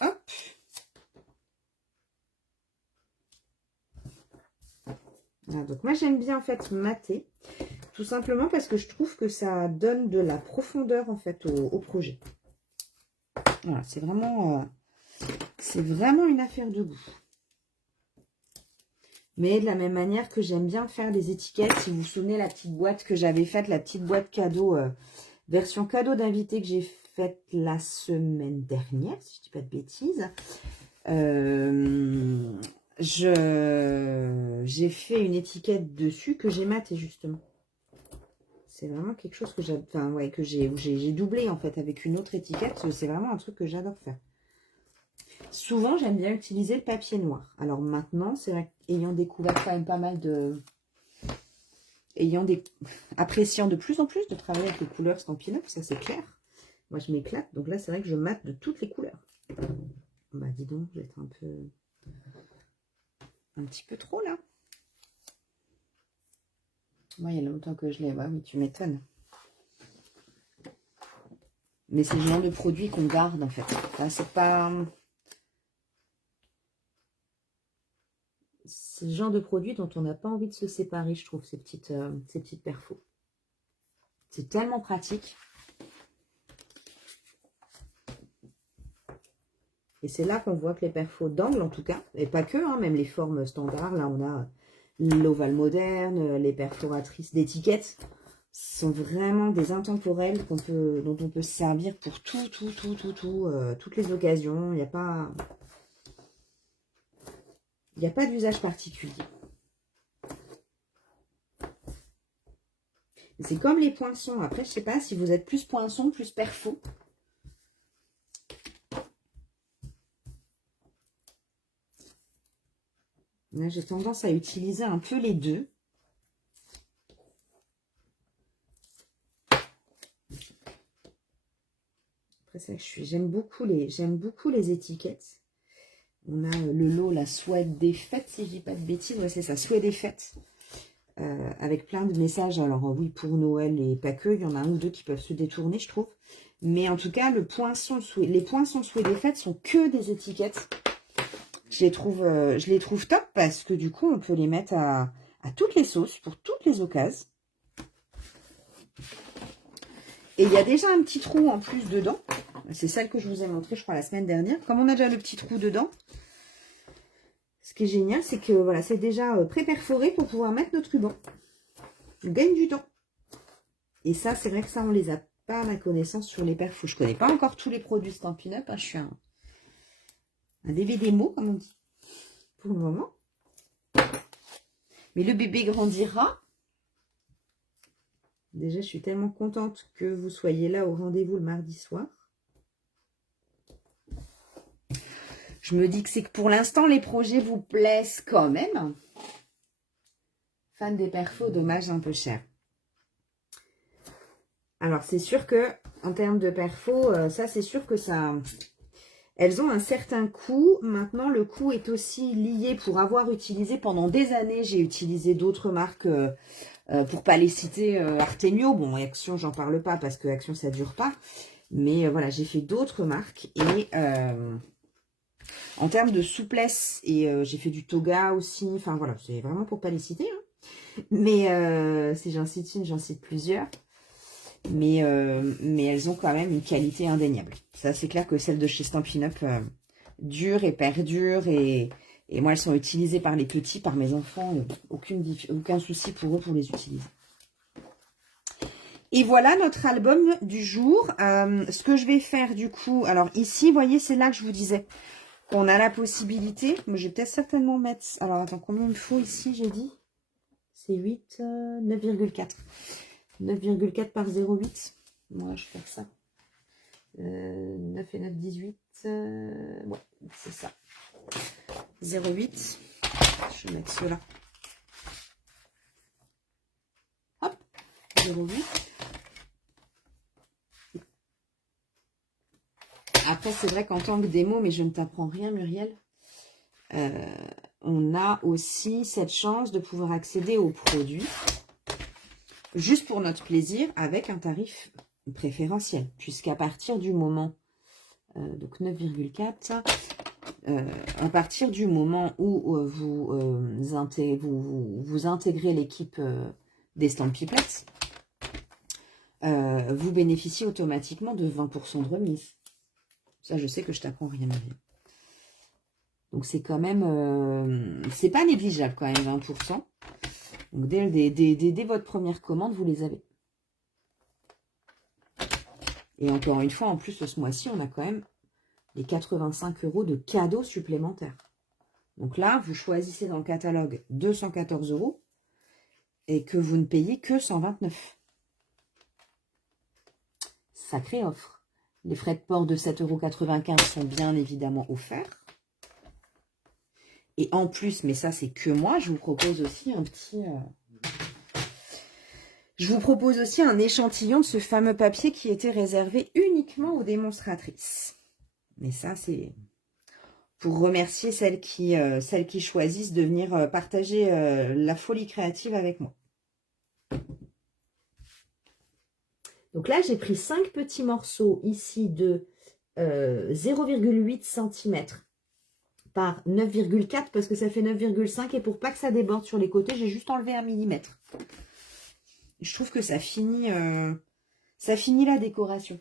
Hop. Voilà, donc moi j'aime bien en fait mater. Tout simplement parce que je trouve que ça donne de la profondeur en fait au projet. Voilà, c'est vraiment une affaire de goût. Mais de la même manière que j'aime bien faire des étiquettes, si vous vous souvenez la petite boîte que j'avais faite, la petite boîte cadeau, version cadeau d'invité que j'ai faite la semaine dernière, si je ne dis pas de bêtises. J'ai fait une étiquette dessus que j'ai matée justement. C'est vraiment quelque chose que j'ai, enfin, ouais, que j'ai doublé en fait avec une autre étiquette. C'est vraiment un truc que j'adore faire. Souvent, j'aime bien utiliser le papier noir. Alors maintenant, c'est vrai qu'ayant découvert quand même pas mal de... appréciant de plus en plus de travailler avec les couleurs Stampin' Up, ça c'est clair. Moi, je m'éclate. Donc là, c'est vrai que je mate de toutes les couleurs. Bah, dis donc, je vais être un petit peu trop là. Moi, il y a longtemps que je l'ai. Ouais, oui, tu m'étonnes. Mais c'est le genre de produit qu'on garde en fait. Là, c'est pas... C'est le genre de produit dont on n'a pas envie de se séparer, je trouve, ces petites perfos. C'est tellement pratique. Et c'est là qu'on voit que les perfos d'angle, en tout cas, et pas que, hein, même les formes standards, là on a l'ovale moderne, les perforatrices d'étiquettes, sont vraiment des intemporels dont on peut se servir pour toutes les occasions. Il n'y a pas... Il n'y a pas d'usage particulier. C'est comme les poinçons. Après, je ne sais pas si vous êtes plus poinçon, plus perfo. Là, j'ai tendance à utiliser un peu les deux. Après, c'est vrai que j'aime beaucoup les étiquettes. On a le lot, la souhaite des fêtes, si je dis pas de bêtises. Ouais, c'est ça, souhait des fêtes. Avec plein de messages. Alors oui, pour Noël et pas que, il y en a un ou deux qui peuvent se détourner, je trouve. Mais en tout cas, les poinçons souhait des fêtes sont que des étiquettes. Je les trouve top parce que du coup, on peut les mettre à toutes les sauces, pour toutes les occasions. Et il y a déjà un petit trou en plus dedans. C'est celle que je vous ai montré, je crois, la semaine dernière. Comme on a déjà le petit trou dedans, ce qui est génial, c'est que voilà, c'est déjà pré-perforé pour pouvoir mettre notre ruban. On gagne du temps. Et ça, c'est vrai que ça, on les a pas à ma connaissance sur les perfos. Je connais pas encore tous les produits Stampin' Up. Hein. Je suis un bébé démo, comme on dit, pour le moment. Mais le bébé grandira. Déjà, je suis tellement contente que vous soyez là au rendez-vous le mardi soir. Je me dis que c'est que pour l'instant, les projets vous plaisent quand même. Fan des perfos, dommage un peu cher. Alors, c'est sûr que en termes de perfos, ça, c'est sûr que ça... Elles ont un certain coût. Maintenant, le coût est aussi lié pour avoir utilisé pendant des années. J'ai utilisé d'autres marques... pour pas les citer, Artemio, bon, Action, j'en parle pas parce que Action, ça dure pas. Mais voilà, j'ai fait d'autres marques et en termes de souplesse, et j'ai fait du Toga aussi, enfin voilà, c'est vraiment pour pas les citer. Hein. Mais si j'en cite une, j'en cite plusieurs. Mais elles ont quand même une qualité indéniable. Ça, c'est clair que celles de chez Stampin' Up durent et perdurent et moi, elles sont utilisées par les petits, par mes enfants. Aucun souci pour eux pour les utiliser. Et voilà notre album du jour. Ce que je vais faire du coup... Alors ici, vous voyez, c'est là que je vous disais qu'on a la possibilité... Mais je vais peut-être certainement mettre... Alors attends, combien il me faut ici, j'ai dit? C'est 8, 9,4. 9,4 par 0,8. Moi, je vais faire ça. 9 et 9, 18. Ouais, c'est ça. 0,8. Je vais mettre cela. Hop, 0,8. Après, c'est vrai qu'en tant que démo, mais je ne t'apprends rien, Muriel, on a aussi cette chance de pouvoir accéder aux produits juste pour notre plaisir avec un tarif préférentiel. Puisqu'à partir du moment, donc 9,4, à partir du moment où vous intégrez l'équipe des Stampin' vous bénéficiez automatiquement de 20% de remise. Ça, je sais que je t'apprends rien, Marie. Donc, c'est quand même... c'est pas négligeable quand même, 20%. Donc, dès votre première commande, vous les avez. Et encore une fois, en plus, ce mois-ci, on a quand même les 85 € de cadeaux supplémentaires. Donc là, vous choisissez dans le catalogue 214 € et que vous ne payez que 129. Sacrée offre. Les frais de port de 7,95 € sont bien évidemment offerts. Et en plus, mais ça c'est que moi, je vous propose aussi un petit... Je vous propose aussi un échantillon de ce fameux papier qui était réservé uniquement aux démonstratrices. Mais ça, c'est pour remercier celles qui choisissent de venir partager la folie créative avec moi. Donc là, j'ai pris 5 petits morceaux ici de 0,8 cm par 9,4 parce que ça fait 9,5 et pour pas que ça déborde sur les côtés, j'ai juste enlevé 1 mm. Je trouve que ça finit la décoration.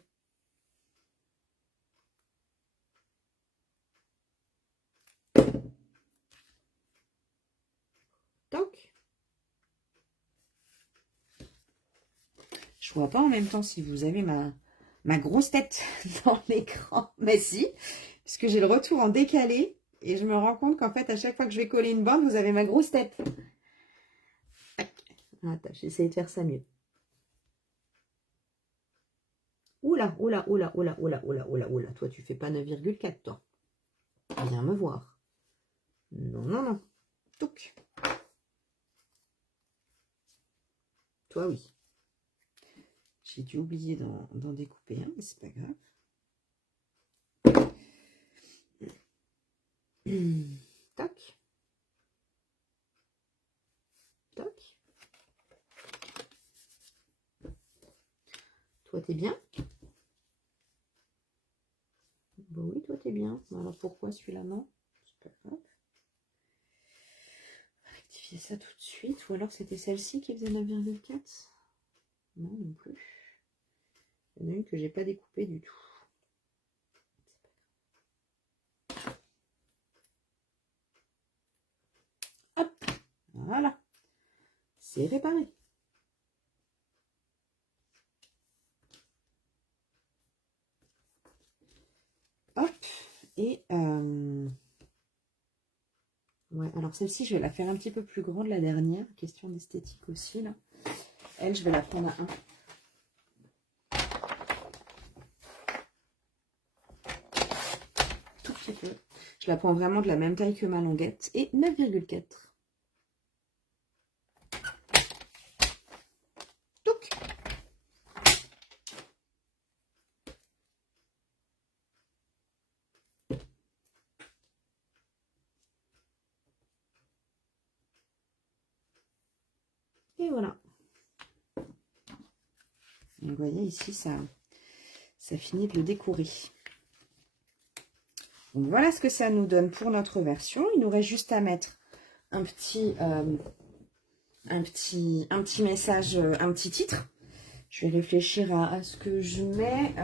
Toc. Je vois pas en même temps si vous avez ma grosse tête dans l'écran. Mais si, puisque j'ai le retour en décalé et je me rends compte qu'en fait, à chaque fois que je vais coller une bande, vous avez ma grosse tête. Attends, j'essaie de faire ça mieux. Oula, oula, oula, oula, oula, oula, oula, oula. Toi, tu fais pas 9,4, toi. Viens me voir. Non, non, non. Touc. Toi, oui. J'ai dû oublier d'en découper un, mais c'est pas grave. Toc. Toc. Toi, t'es bien? Bon, oui, toi, t'es bien. Alors, pourquoi celui-là, non? C'est pas grave. On va rectifier ça tout de suite. Ou alors, c'était celle-ci qui faisait 9,4? Non, non plus. Il y en a une que j'ai pas découpée du tout. Hop, voilà. C'est réparé. Hop, et ouais, alors celle-ci, je vais la faire un petit peu plus grande, la dernière. Question d'esthétique aussi, là. Elle, je vais la prendre à 1. Tout petit peu. Je la prends vraiment de la même taille que ma languette. Et 9,4. Touc. Et voilà. Et vous voyez ici, ça finit de le décorer. Donc voilà ce que ça nous donne pour notre version. Il nous reste juste à mettre un petit message, un petit titre. Je vais réfléchir à ce que je mets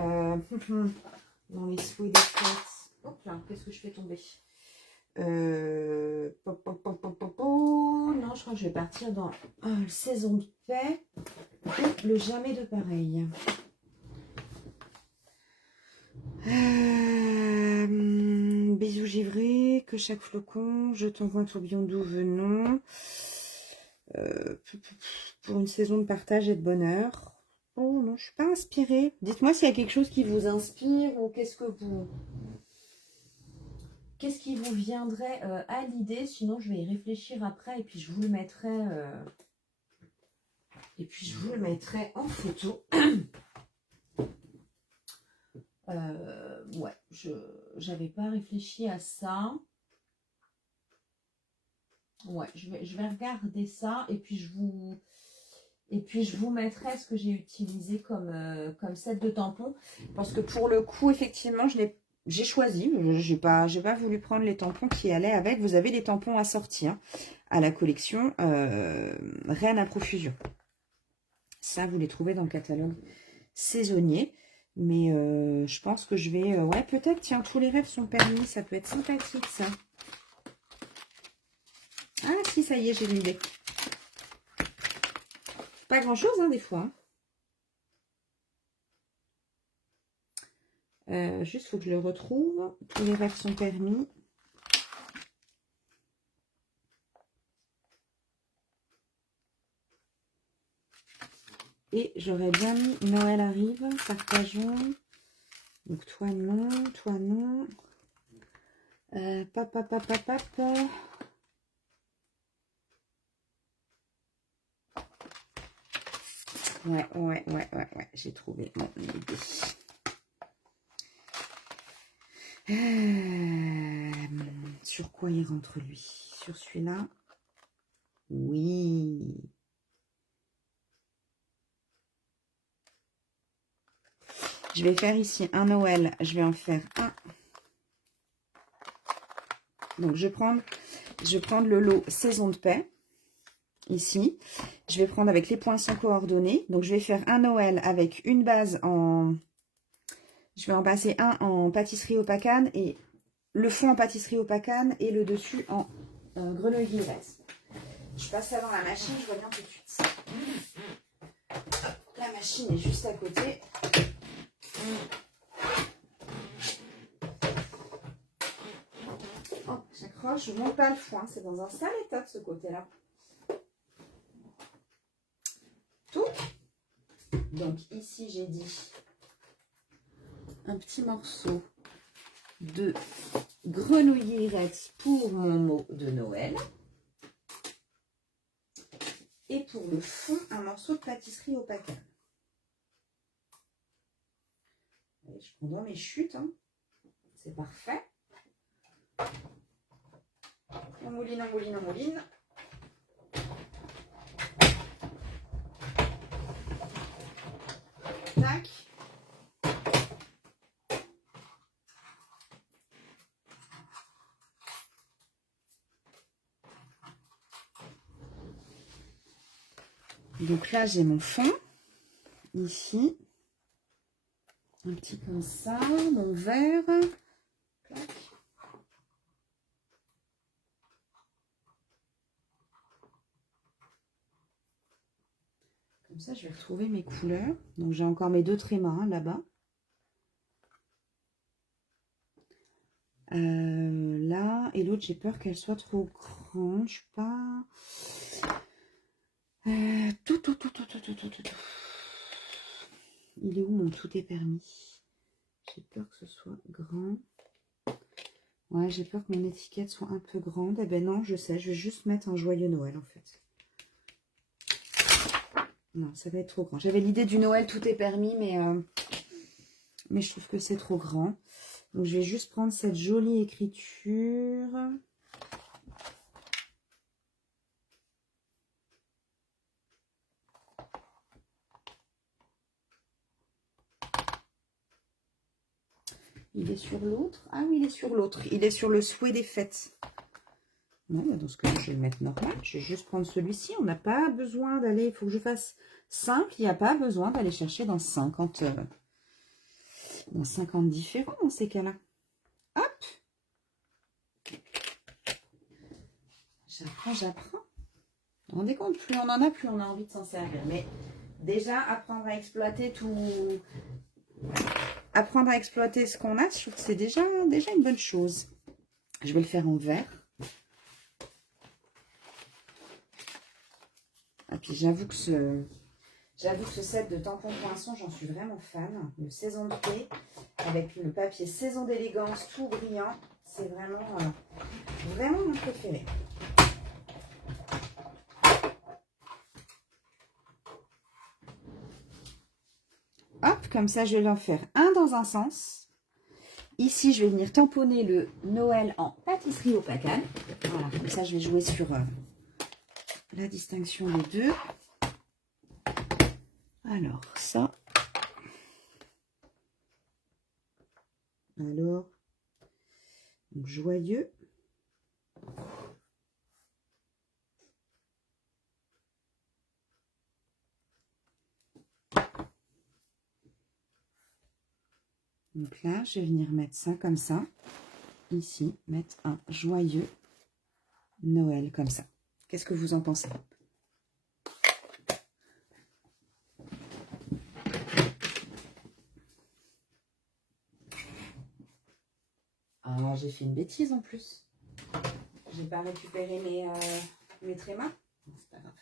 dans les souhaits des fêtes. Hop là, qu'est-ce que je fais tomber? Non, je crois que je vais partir dans saison de paix et le jamais de pareil. Bisous givrés, que chaque flocon, je t'envoie un tourbillon doux venons. Pour une saison de partage et de bonheur. Oh non, je suis pas inspirée. Dites-moi s'il y a quelque chose qui vous inspire ou qu'est-ce qui vous viendrait à l'idée. Sinon, je vais y réfléchir après et puis je vous le mettrai en photo. Ouais, j'avais pas réfléchi à ça. Ouais, je vais regarder ça et puis je vous mettrai ce que j'ai utilisé comme set de tampons. Parce que pour le coup, effectivement, j'ai choisi. J'ai pas voulu prendre les tampons qui allaient avec. Vous avez des tampons assortis hein, à la collection Reine à profusion. Ça, vous les trouvez dans le catalogue saisonnier. Mais je pense que je vais... ouais, peut-être, tiens, tous les rêves sont permis. Ça peut être sympathique, ça. Ah, si, ça y est, j'ai l'idée. Pas grand-chose, hein, des fois. Juste, il faut que je le retrouve. Tous les rêves sont permis. Et j'aurais bien mis Noël arrive, partageons. Donc toi non, toi non. Papa. Ouais. J'ai trouvé mon idée. Sur quoi il rentre lui? Sur celui-là? Oui. Je vais faire ici un Noël. Je vais en faire un. Donc, je vais prendre le lot saison de paix. Ici. Je vais prendre avec les poinçons coordonnés. Donc, je vais faire un Noël avec une base en... Je vais en passer un en pâtisserie au pacane et le fond en pâtisserie au pacane et le dessus en grenouille guillerette. Je passe ça dans la machine, je reviens tout de suite. La machine est juste à côté. Oh, j'accroche, je monte pas le foin. C'est dans un sale état de ce côté-là. Tout. Donc ici, j'ai dit un petit morceau de grenouillerette pour mon mot de Noël. Et pour le fond, un morceau de pâtisserie au pacane. Allez, je prends dans mes chutes. Hein. C'est parfait. On mouline, on mouline, on mouline. Tac. Donc là, j'ai mon fond, ici, un petit comme ça, mon verre. Clac. Comme ça, je vais retrouver mes couleurs. Donc j'ai encore mes deux trémas là-bas. Là, et l'autre, j'ai peur qu'elle soit trop grande. Je sais pas... tout. Il est où mon tout est permis? J'ai peur que ce soit grand. Ouais, j'ai peur que mon étiquette soit un peu grande. Eh ben non, je sais, je vais juste mettre un joyeux Noël en fait. Non, ça va être trop grand. J'avais l'idée du Noël, tout est permis, mais je trouve que c'est trop grand. Donc je vais juste prendre cette jolie écriture. Il est sur l'autre? Ah oui, il est sur l'autre. Il est sur le souhait des fêtes. Non, dans ce cas, je vais le mettre normal. Je vais juste prendre celui-ci. On n'a pas besoin d'aller... Il faut que je fasse simple. Il n'y a pas besoin d'aller chercher dans 50 différents dans ces cas-là. Hop! J'apprends. Vous vous rendez compte, plus on en a, plus on a envie de s'en servir. Mais déjà, apprendre à exploiter tout... Apprendre à exploiter ce qu'on a, je trouve que c'est déjà une bonne chose. Je vais le faire en vert. Et puis j'avoue que ce set de tampons poinçons, j'en suis vraiment fan. Le saison de thé, avec le papier saison d'élégance, tout brillant. C'est vraiment mon préféré. Hop, comme ça, je vais en faire un dans un sens. Ici, je vais venir tamponner le Noël en pâtisserie au pacane. Voilà, comme ça, je vais jouer sur la distinction des deux. Alors, ça. Alors, donc, joyeux. Donc là, je vais venir mettre ça comme ça. Ici, mettre un joyeux Noël comme ça. Qu'est-ce que vous en pensez? Ah, j'ai fait une bêtise en plus. J'ai pas récupéré mes trémas. C'est pas grave.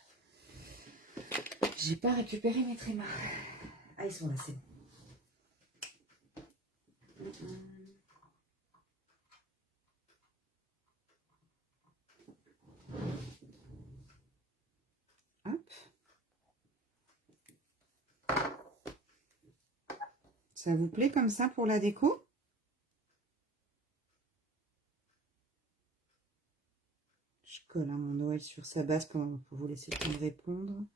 J'ai pas récupéré mes trémas. Ah, ils sont là, c'est bon. Hop. Ça vous plaît comme ça pour la déco? Je colle mon Noël sur sa base pour vous laisser le temps de répondre.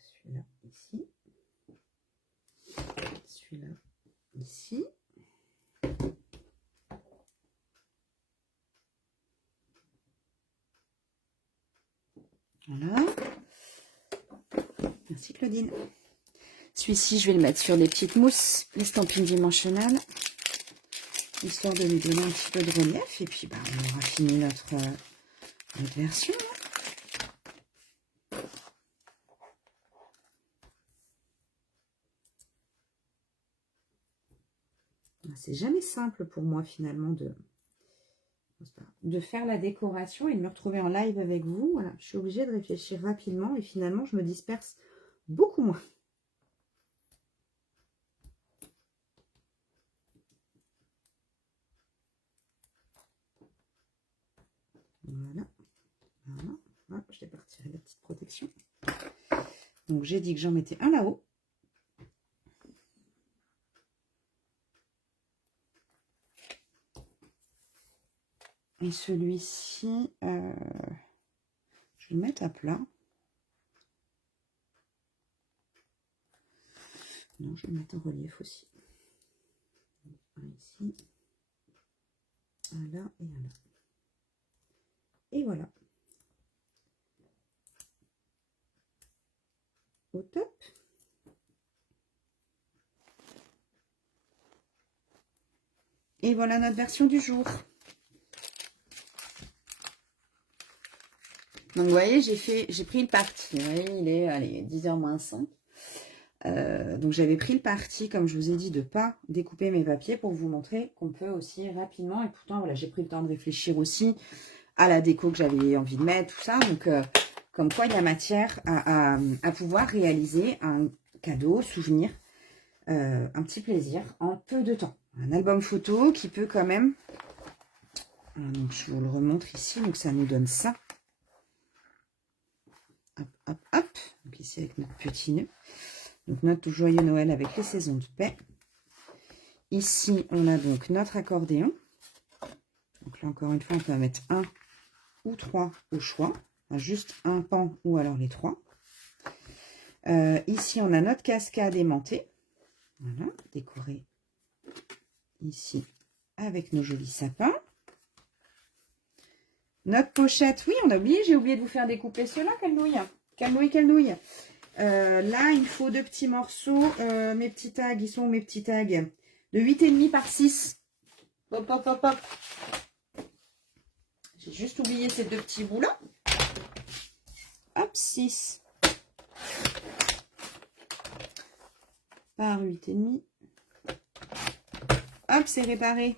Celui-là ici. Celui-là ici. Voilà. Merci Claudine. Celui-ci, je vais le mettre sur des petites mousses estampines dimensionnelles, histoire de lui donner un petit peu de relief. Et puis, on aura fini notre version. C'est jamais simple pour moi, finalement, de faire la décoration et de me retrouver en live avec vous. Voilà, je suis obligée de réfléchir rapidement et finalement, je me disperse beaucoup moins. Voilà. Voilà. Hop, je vais partir la petite protection. Donc, j'ai dit que j'en mettais un là-haut. Et celui-ci, je vais le mettre à plat. Non, je vais le mettre en relief aussi. Un ici, un là et un là. Et voilà. Au top. Et voilà notre version du jour. Donc, vous voyez, j'ai pris le parti. Vous voyez, il est, allez, 10h moins 5. Donc, j'avais pris le parti, comme je vous ai dit, de ne pas découper mes papiers pour vous montrer qu'on peut aussi rapidement. Et pourtant, voilà, j'ai pris le temps de réfléchir aussi à la déco que j'avais envie de mettre, tout ça. Donc, comme quoi, il y a matière à pouvoir réaliser un cadeau, souvenir, un petit plaisir en peu de temps. Un album photo qui peut quand même... Donc, je vous le remontre ici. Donc, ça nous donne ça. Hop, hop, hop. Donc, ici, avec notre petit nœud. Donc, notre joyeux Noël avec les saisons de paix. Ici, on a donc notre accordéon. Donc, là, encore une fois, on peut en mettre un ou trois au choix. Enfin, juste un pan ou alors les trois. Ici, on a notre cascade aimantée. Voilà, décorée ici avec nos jolis sapins. Notre pochette, oui, on a oublié, j'ai oublié de vous faire découper cela. Quelle nouille, quelle nouille, quelle nouille. Là, il faut deux petits morceaux. Mes petits tags, ils sont où mes petits tags? De 8,5 par 6. Hop, hop, hop, hop. J'ai juste oublié ces deux petits bouts-là. Hop, 6 par 8,5. Hop, c'est réparé.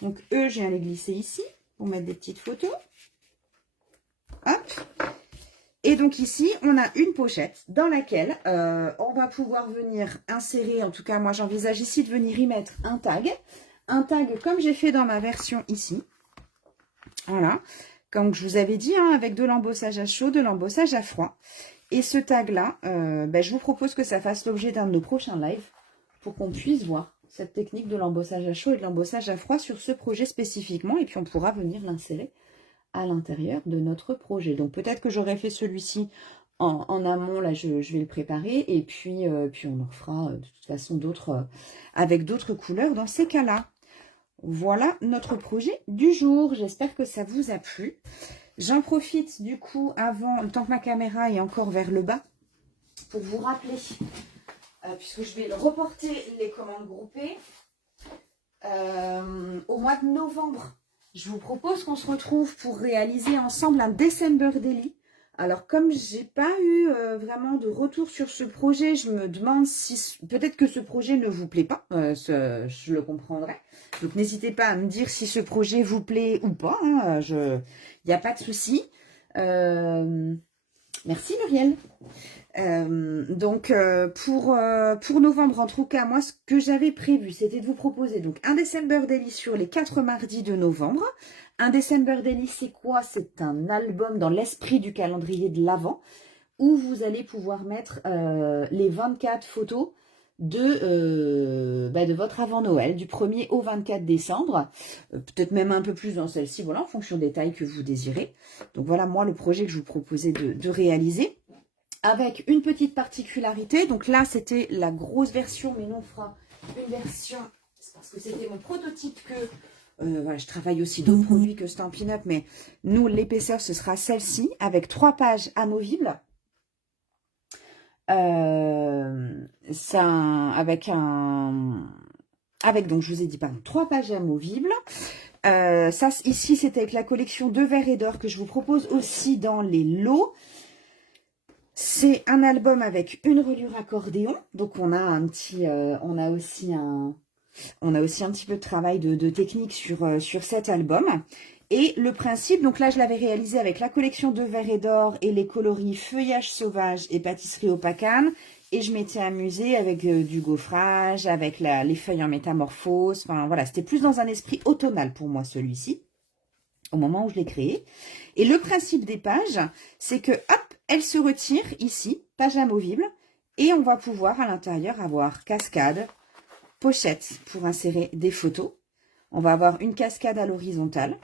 Donc, eux, j'ai à les glisser ici pour mettre des petites photos. Hop. Et donc ici, on a une pochette dans laquelle on va pouvoir venir insérer, en tout cas, moi, j'envisage ici de venir y mettre un tag. Un tag comme j'ai fait dans ma version ici. Voilà. Comme je vous avais dit, hein, avec de l'embossage à chaud, de l'embossage à froid. Et ce tag-là, je vous propose que ça fasse l'objet d'un de nos prochains lives pour qu'on puisse voir cette technique de l'embossage à chaud et de l'embossage à froid sur ce projet spécifiquement. Et puis, on pourra venir l'insérer à l'intérieur de notre projet. Donc, peut-être que j'aurais fait celui-ci en amont. Là, je vais le préparer. Et puis on en refera de toute façon d'autres avec d'autres couleurs dans ces cas-là. Voilà notre projet du jour. J'espère que ça vous a plu. J'en profite du coup avant, tant que ma caméra est encore vers le bas, pour vous rappeler, puisque je vais le reporter les commandes groupées, au mois de novembre, je vous propose qu'on se retrouve pour réaliser ensemble un December Daily. Alors, comme j'ai pas eu vraiment de retour sur ce projet, je me demande si peut-être que ce projet ne vous plaît pas. Je le comprendrai. Donc, n'hésitez pas à me dire si ce projet vous plaît ou pas. Hein, il n'y a pas de souci. Merci Muriel. Donc, pour novembre, en tout cas, moi, ce que j'avais prévu, c'était de vous proposer donc un December Daily sur les 4 mardis de novembre. Un December Daily, c'est quoi? C'est un album dans l'esprit du calendrier de l'Avent où vous allez pouvoir mettre les 24 photos de votre avant-Noël, du 1er au 24 décembre. Peut-être même un peu plus dans celle-ci, voilà, en fonction des tailles que vous désirez. Donc voilà, moi, le projet que je vous proposais de réaliser. Avec une petite particularité, donc là c'était la grosse version, mais nous on fera une version, c'est parce que c'était mon prototype que, voilà, je travaille aussi d'autres produits que Stampin' Up, mais nous l'épaisseur ce sera celle-ci, avec 3 pages amovibles, avec donc je vous ai dit, pardon, 3 pages amovibles. Ça ici c'était avec la collection de verre et d'or que je vous propose aussi dans les lots. C'est un album avec une reliure accordéon, donc on a un petit, on a aussi un petit peu de travail de technique sur cet album. Et le principe, donc là je l'avais réalisé avec la collection de verre et d'or et les coloris feuillage sauvage et pâtisserie au pacane. Et je m'étais amusée avec du gaufrage, avec les feuilles en métamorphose. Enfin, voilà, c'était plus dans un esprit automnal pour moi, celui-ci, au moment où je l'ai créé. Et le principe des pages, c'est que, hop, elles se retirent ici, page amovible, et on va pouvoir à l'intérieur avoir cascade, pochette pour insérer des photos. On va avoir une cascade à l'horizontale.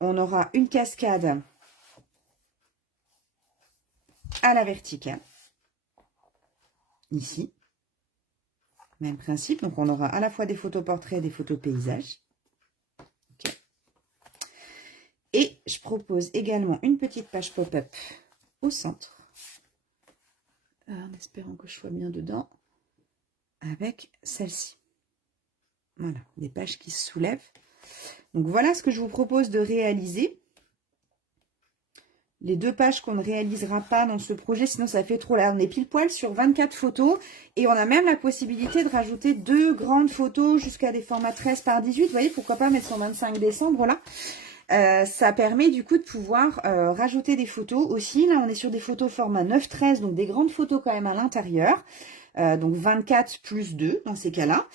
On aura une cascade à la verticale. Ici. Même principe. Donc, on aura à la fois des photos portraits et des photos paysages. Okay. Et je propose également une petite page pop-up au centre. En espérant que je sois bien dedans. Avec celle-ci. Voilà, des pages qui se soulèvent. Donc, voilà ce que je vous propose de réaliser. Les 2 pages qu'on ne réalisera pas dans ce projet, sinon ça fait trop. Là, on est pile poil sur 24 photos. Et on a même la possibilité de rajouter 2 grandes photos jusqu'à des formats 13 par 18. Vous voyez, pourquoi pas mettre son 25 décembre là. Ça permet du coup de pouvoir rajouter des photos aussi. Là, on est sur des photos format 9-13, donc des grandes photos quand même à l'intérieur. Donc 24 plus 2 dans ces cas-là.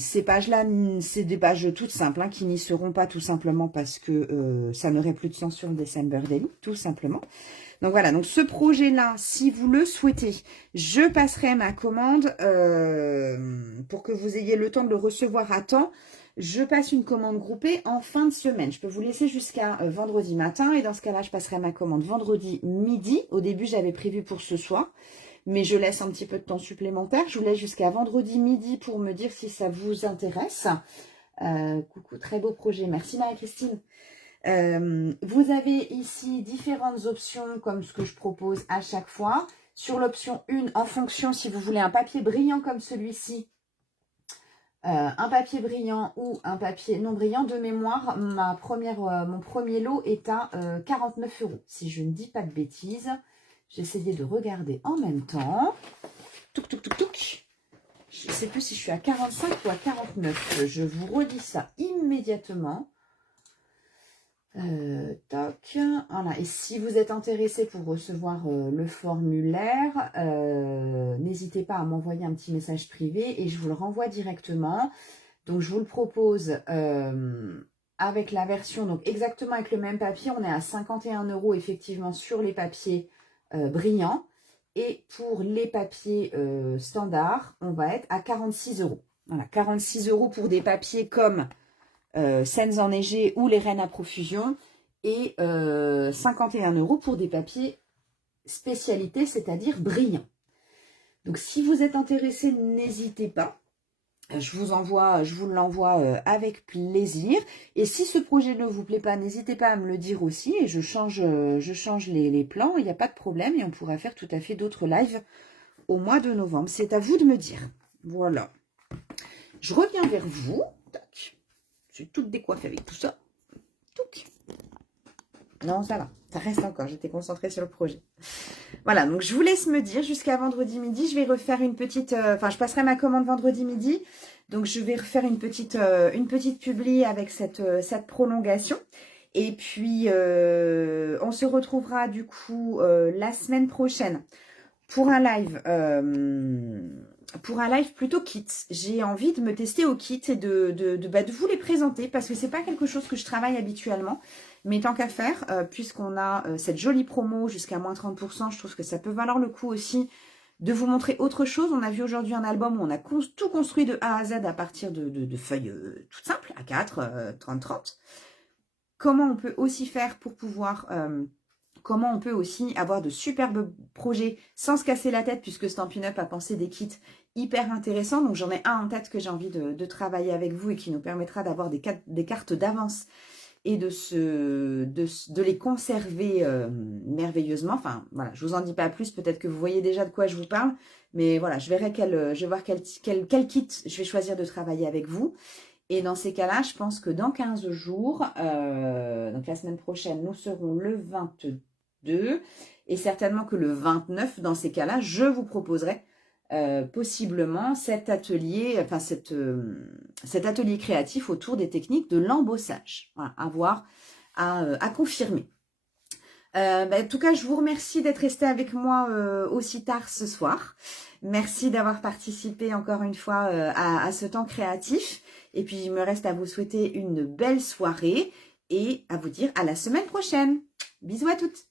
Ces pages-là, c'est des pages toutes simples qui n'y seront pas tout simplement parce que ça n'aurait plus de sens sur le December Daily, tout simplement. Donc voilà, donc ce projet-là, si vous le souhaitez, je passerai ma commande pour que vous ayez le temps de le recevoir à temps. Je passe une commande groupée en fin de semaine. Je peux vous laisser jusqu'à vendredi matin et dans ce cas-là, je passerai ma commande vendredi midi. Au début, j'avais prévu pour ce soir. Mais je laisse un petit peu de temps supplémentaire. Je vous laisse jusqu'à vendredi midi pour me dire si ça vous intéresse. Coucou, très beau projet. Merci Marie-Christine. Vous avez ici différentes options comme ce que je propose à chaque fois. Sur l'option 1, en fonction si vous voulez un papier brillant comme celui-ci, un papier brillant ou un papier non brillant, de mémoire, mon premier lot est à 49 €. Si je ne dis pas de bêtises. J'essayais de regarder en même temps. Touc, touc, touc, touc. Je ne sais plus si je suis à 45 ou à 49. Je vous redis ça immédiatement. Toc. Voilà. Et si vous êtes intéressé pour recevoir le formulaire, n'hésitez pas à m'envoyer un petit message privé et je vous le renvoie directement. Donc, je vous le propose avec la version, donc exactement avec le même papier. On est à 51 € effectivement sur les papiers brillants. Et pour les papiers standards, on va être à 46 €. Voilà, 46 € pour des papiers comme Scènes enneigées ou les Reines à profusion. Et 51 € pour des papiers spécialité, c'est-à-dire brillants. Donc, si vous êtes intéressé, n'hésitez pas. Je vous l'envoie avec plaisir. Et si ce projet ne vous plaît pas, n'hésitez pas à me le dire aussi. Et je change les plans, il n'y a pas de problème. Et on pourra faire tout à fait d'autres lives au mois de novembre. C'est à vous de me dire. Voilà. Je reviens vers vous. Tac. Je suis toute décoiffée avec tout ça. Touc. Non, ça va. Ça reste encore. J'étais concentrée sur le projet. Voilà, donc je vous laisse me dire jusqu'à vendredi midi. Je vais refaire une petite... je passerai ma commande vendredi midi. Donc, je vais refaire une petite publi avec cette prolongation. Et puis, on se retrouvera du coup la semaine prochaine pour un live. Pour un live plutôt kit. J'ai envie de me tester au kit et de vous les présenter parce que c'est pas quelque chose que je travaille habituellement. Mais tant qu'à faire, puisqu'on a cette jolie promo jusqu'à moins 30%, je trouve que ça peut valoir le coup aussi de vous montrer autre chose. On a vu aujourd'hui un album où on a tout construit de A à Z à partir de feuilles toutes simples, A4, 30-30. Comment on peut aussi faire pour pouvoir... comment on peut aussi avoir de superbes projets sans se casser la tête, puisque Stampin' Up a pensé des kits hyper intéressants. Donc, j'en ai un en tête que j'ai envie de travailler avec vous et qui nous permettra d'avoir des cartes d'avance et de les conserver merveilleusement. Enfin, voilà, je vous en dis pas plus. Peut-être que vous voyez déjà de quoi je vous parle. Mais voilà, je vais voir quel kit je vais choisir de travailler avec vous. Et dans ces cas-là, je pense que dans 15 jours, donc la semaine prochaine, nous serons le 22. Et certainement que le 29, dans ces cas-là, je vous proposerai possiblement cet atelier, enfin cet atelier créatif autour des techniques de l'embossage. Voilà, à voir, à confirmer. En tout cas, je vous remercie d'être resté avec moi aussi tard ce soir. Merci d'avoir participé encore une fois à ce temps créatif. Et puis, il me reste à vous souhaiter une belle soirée et à vous dire à la semaine prochaine. Bisous à toutes.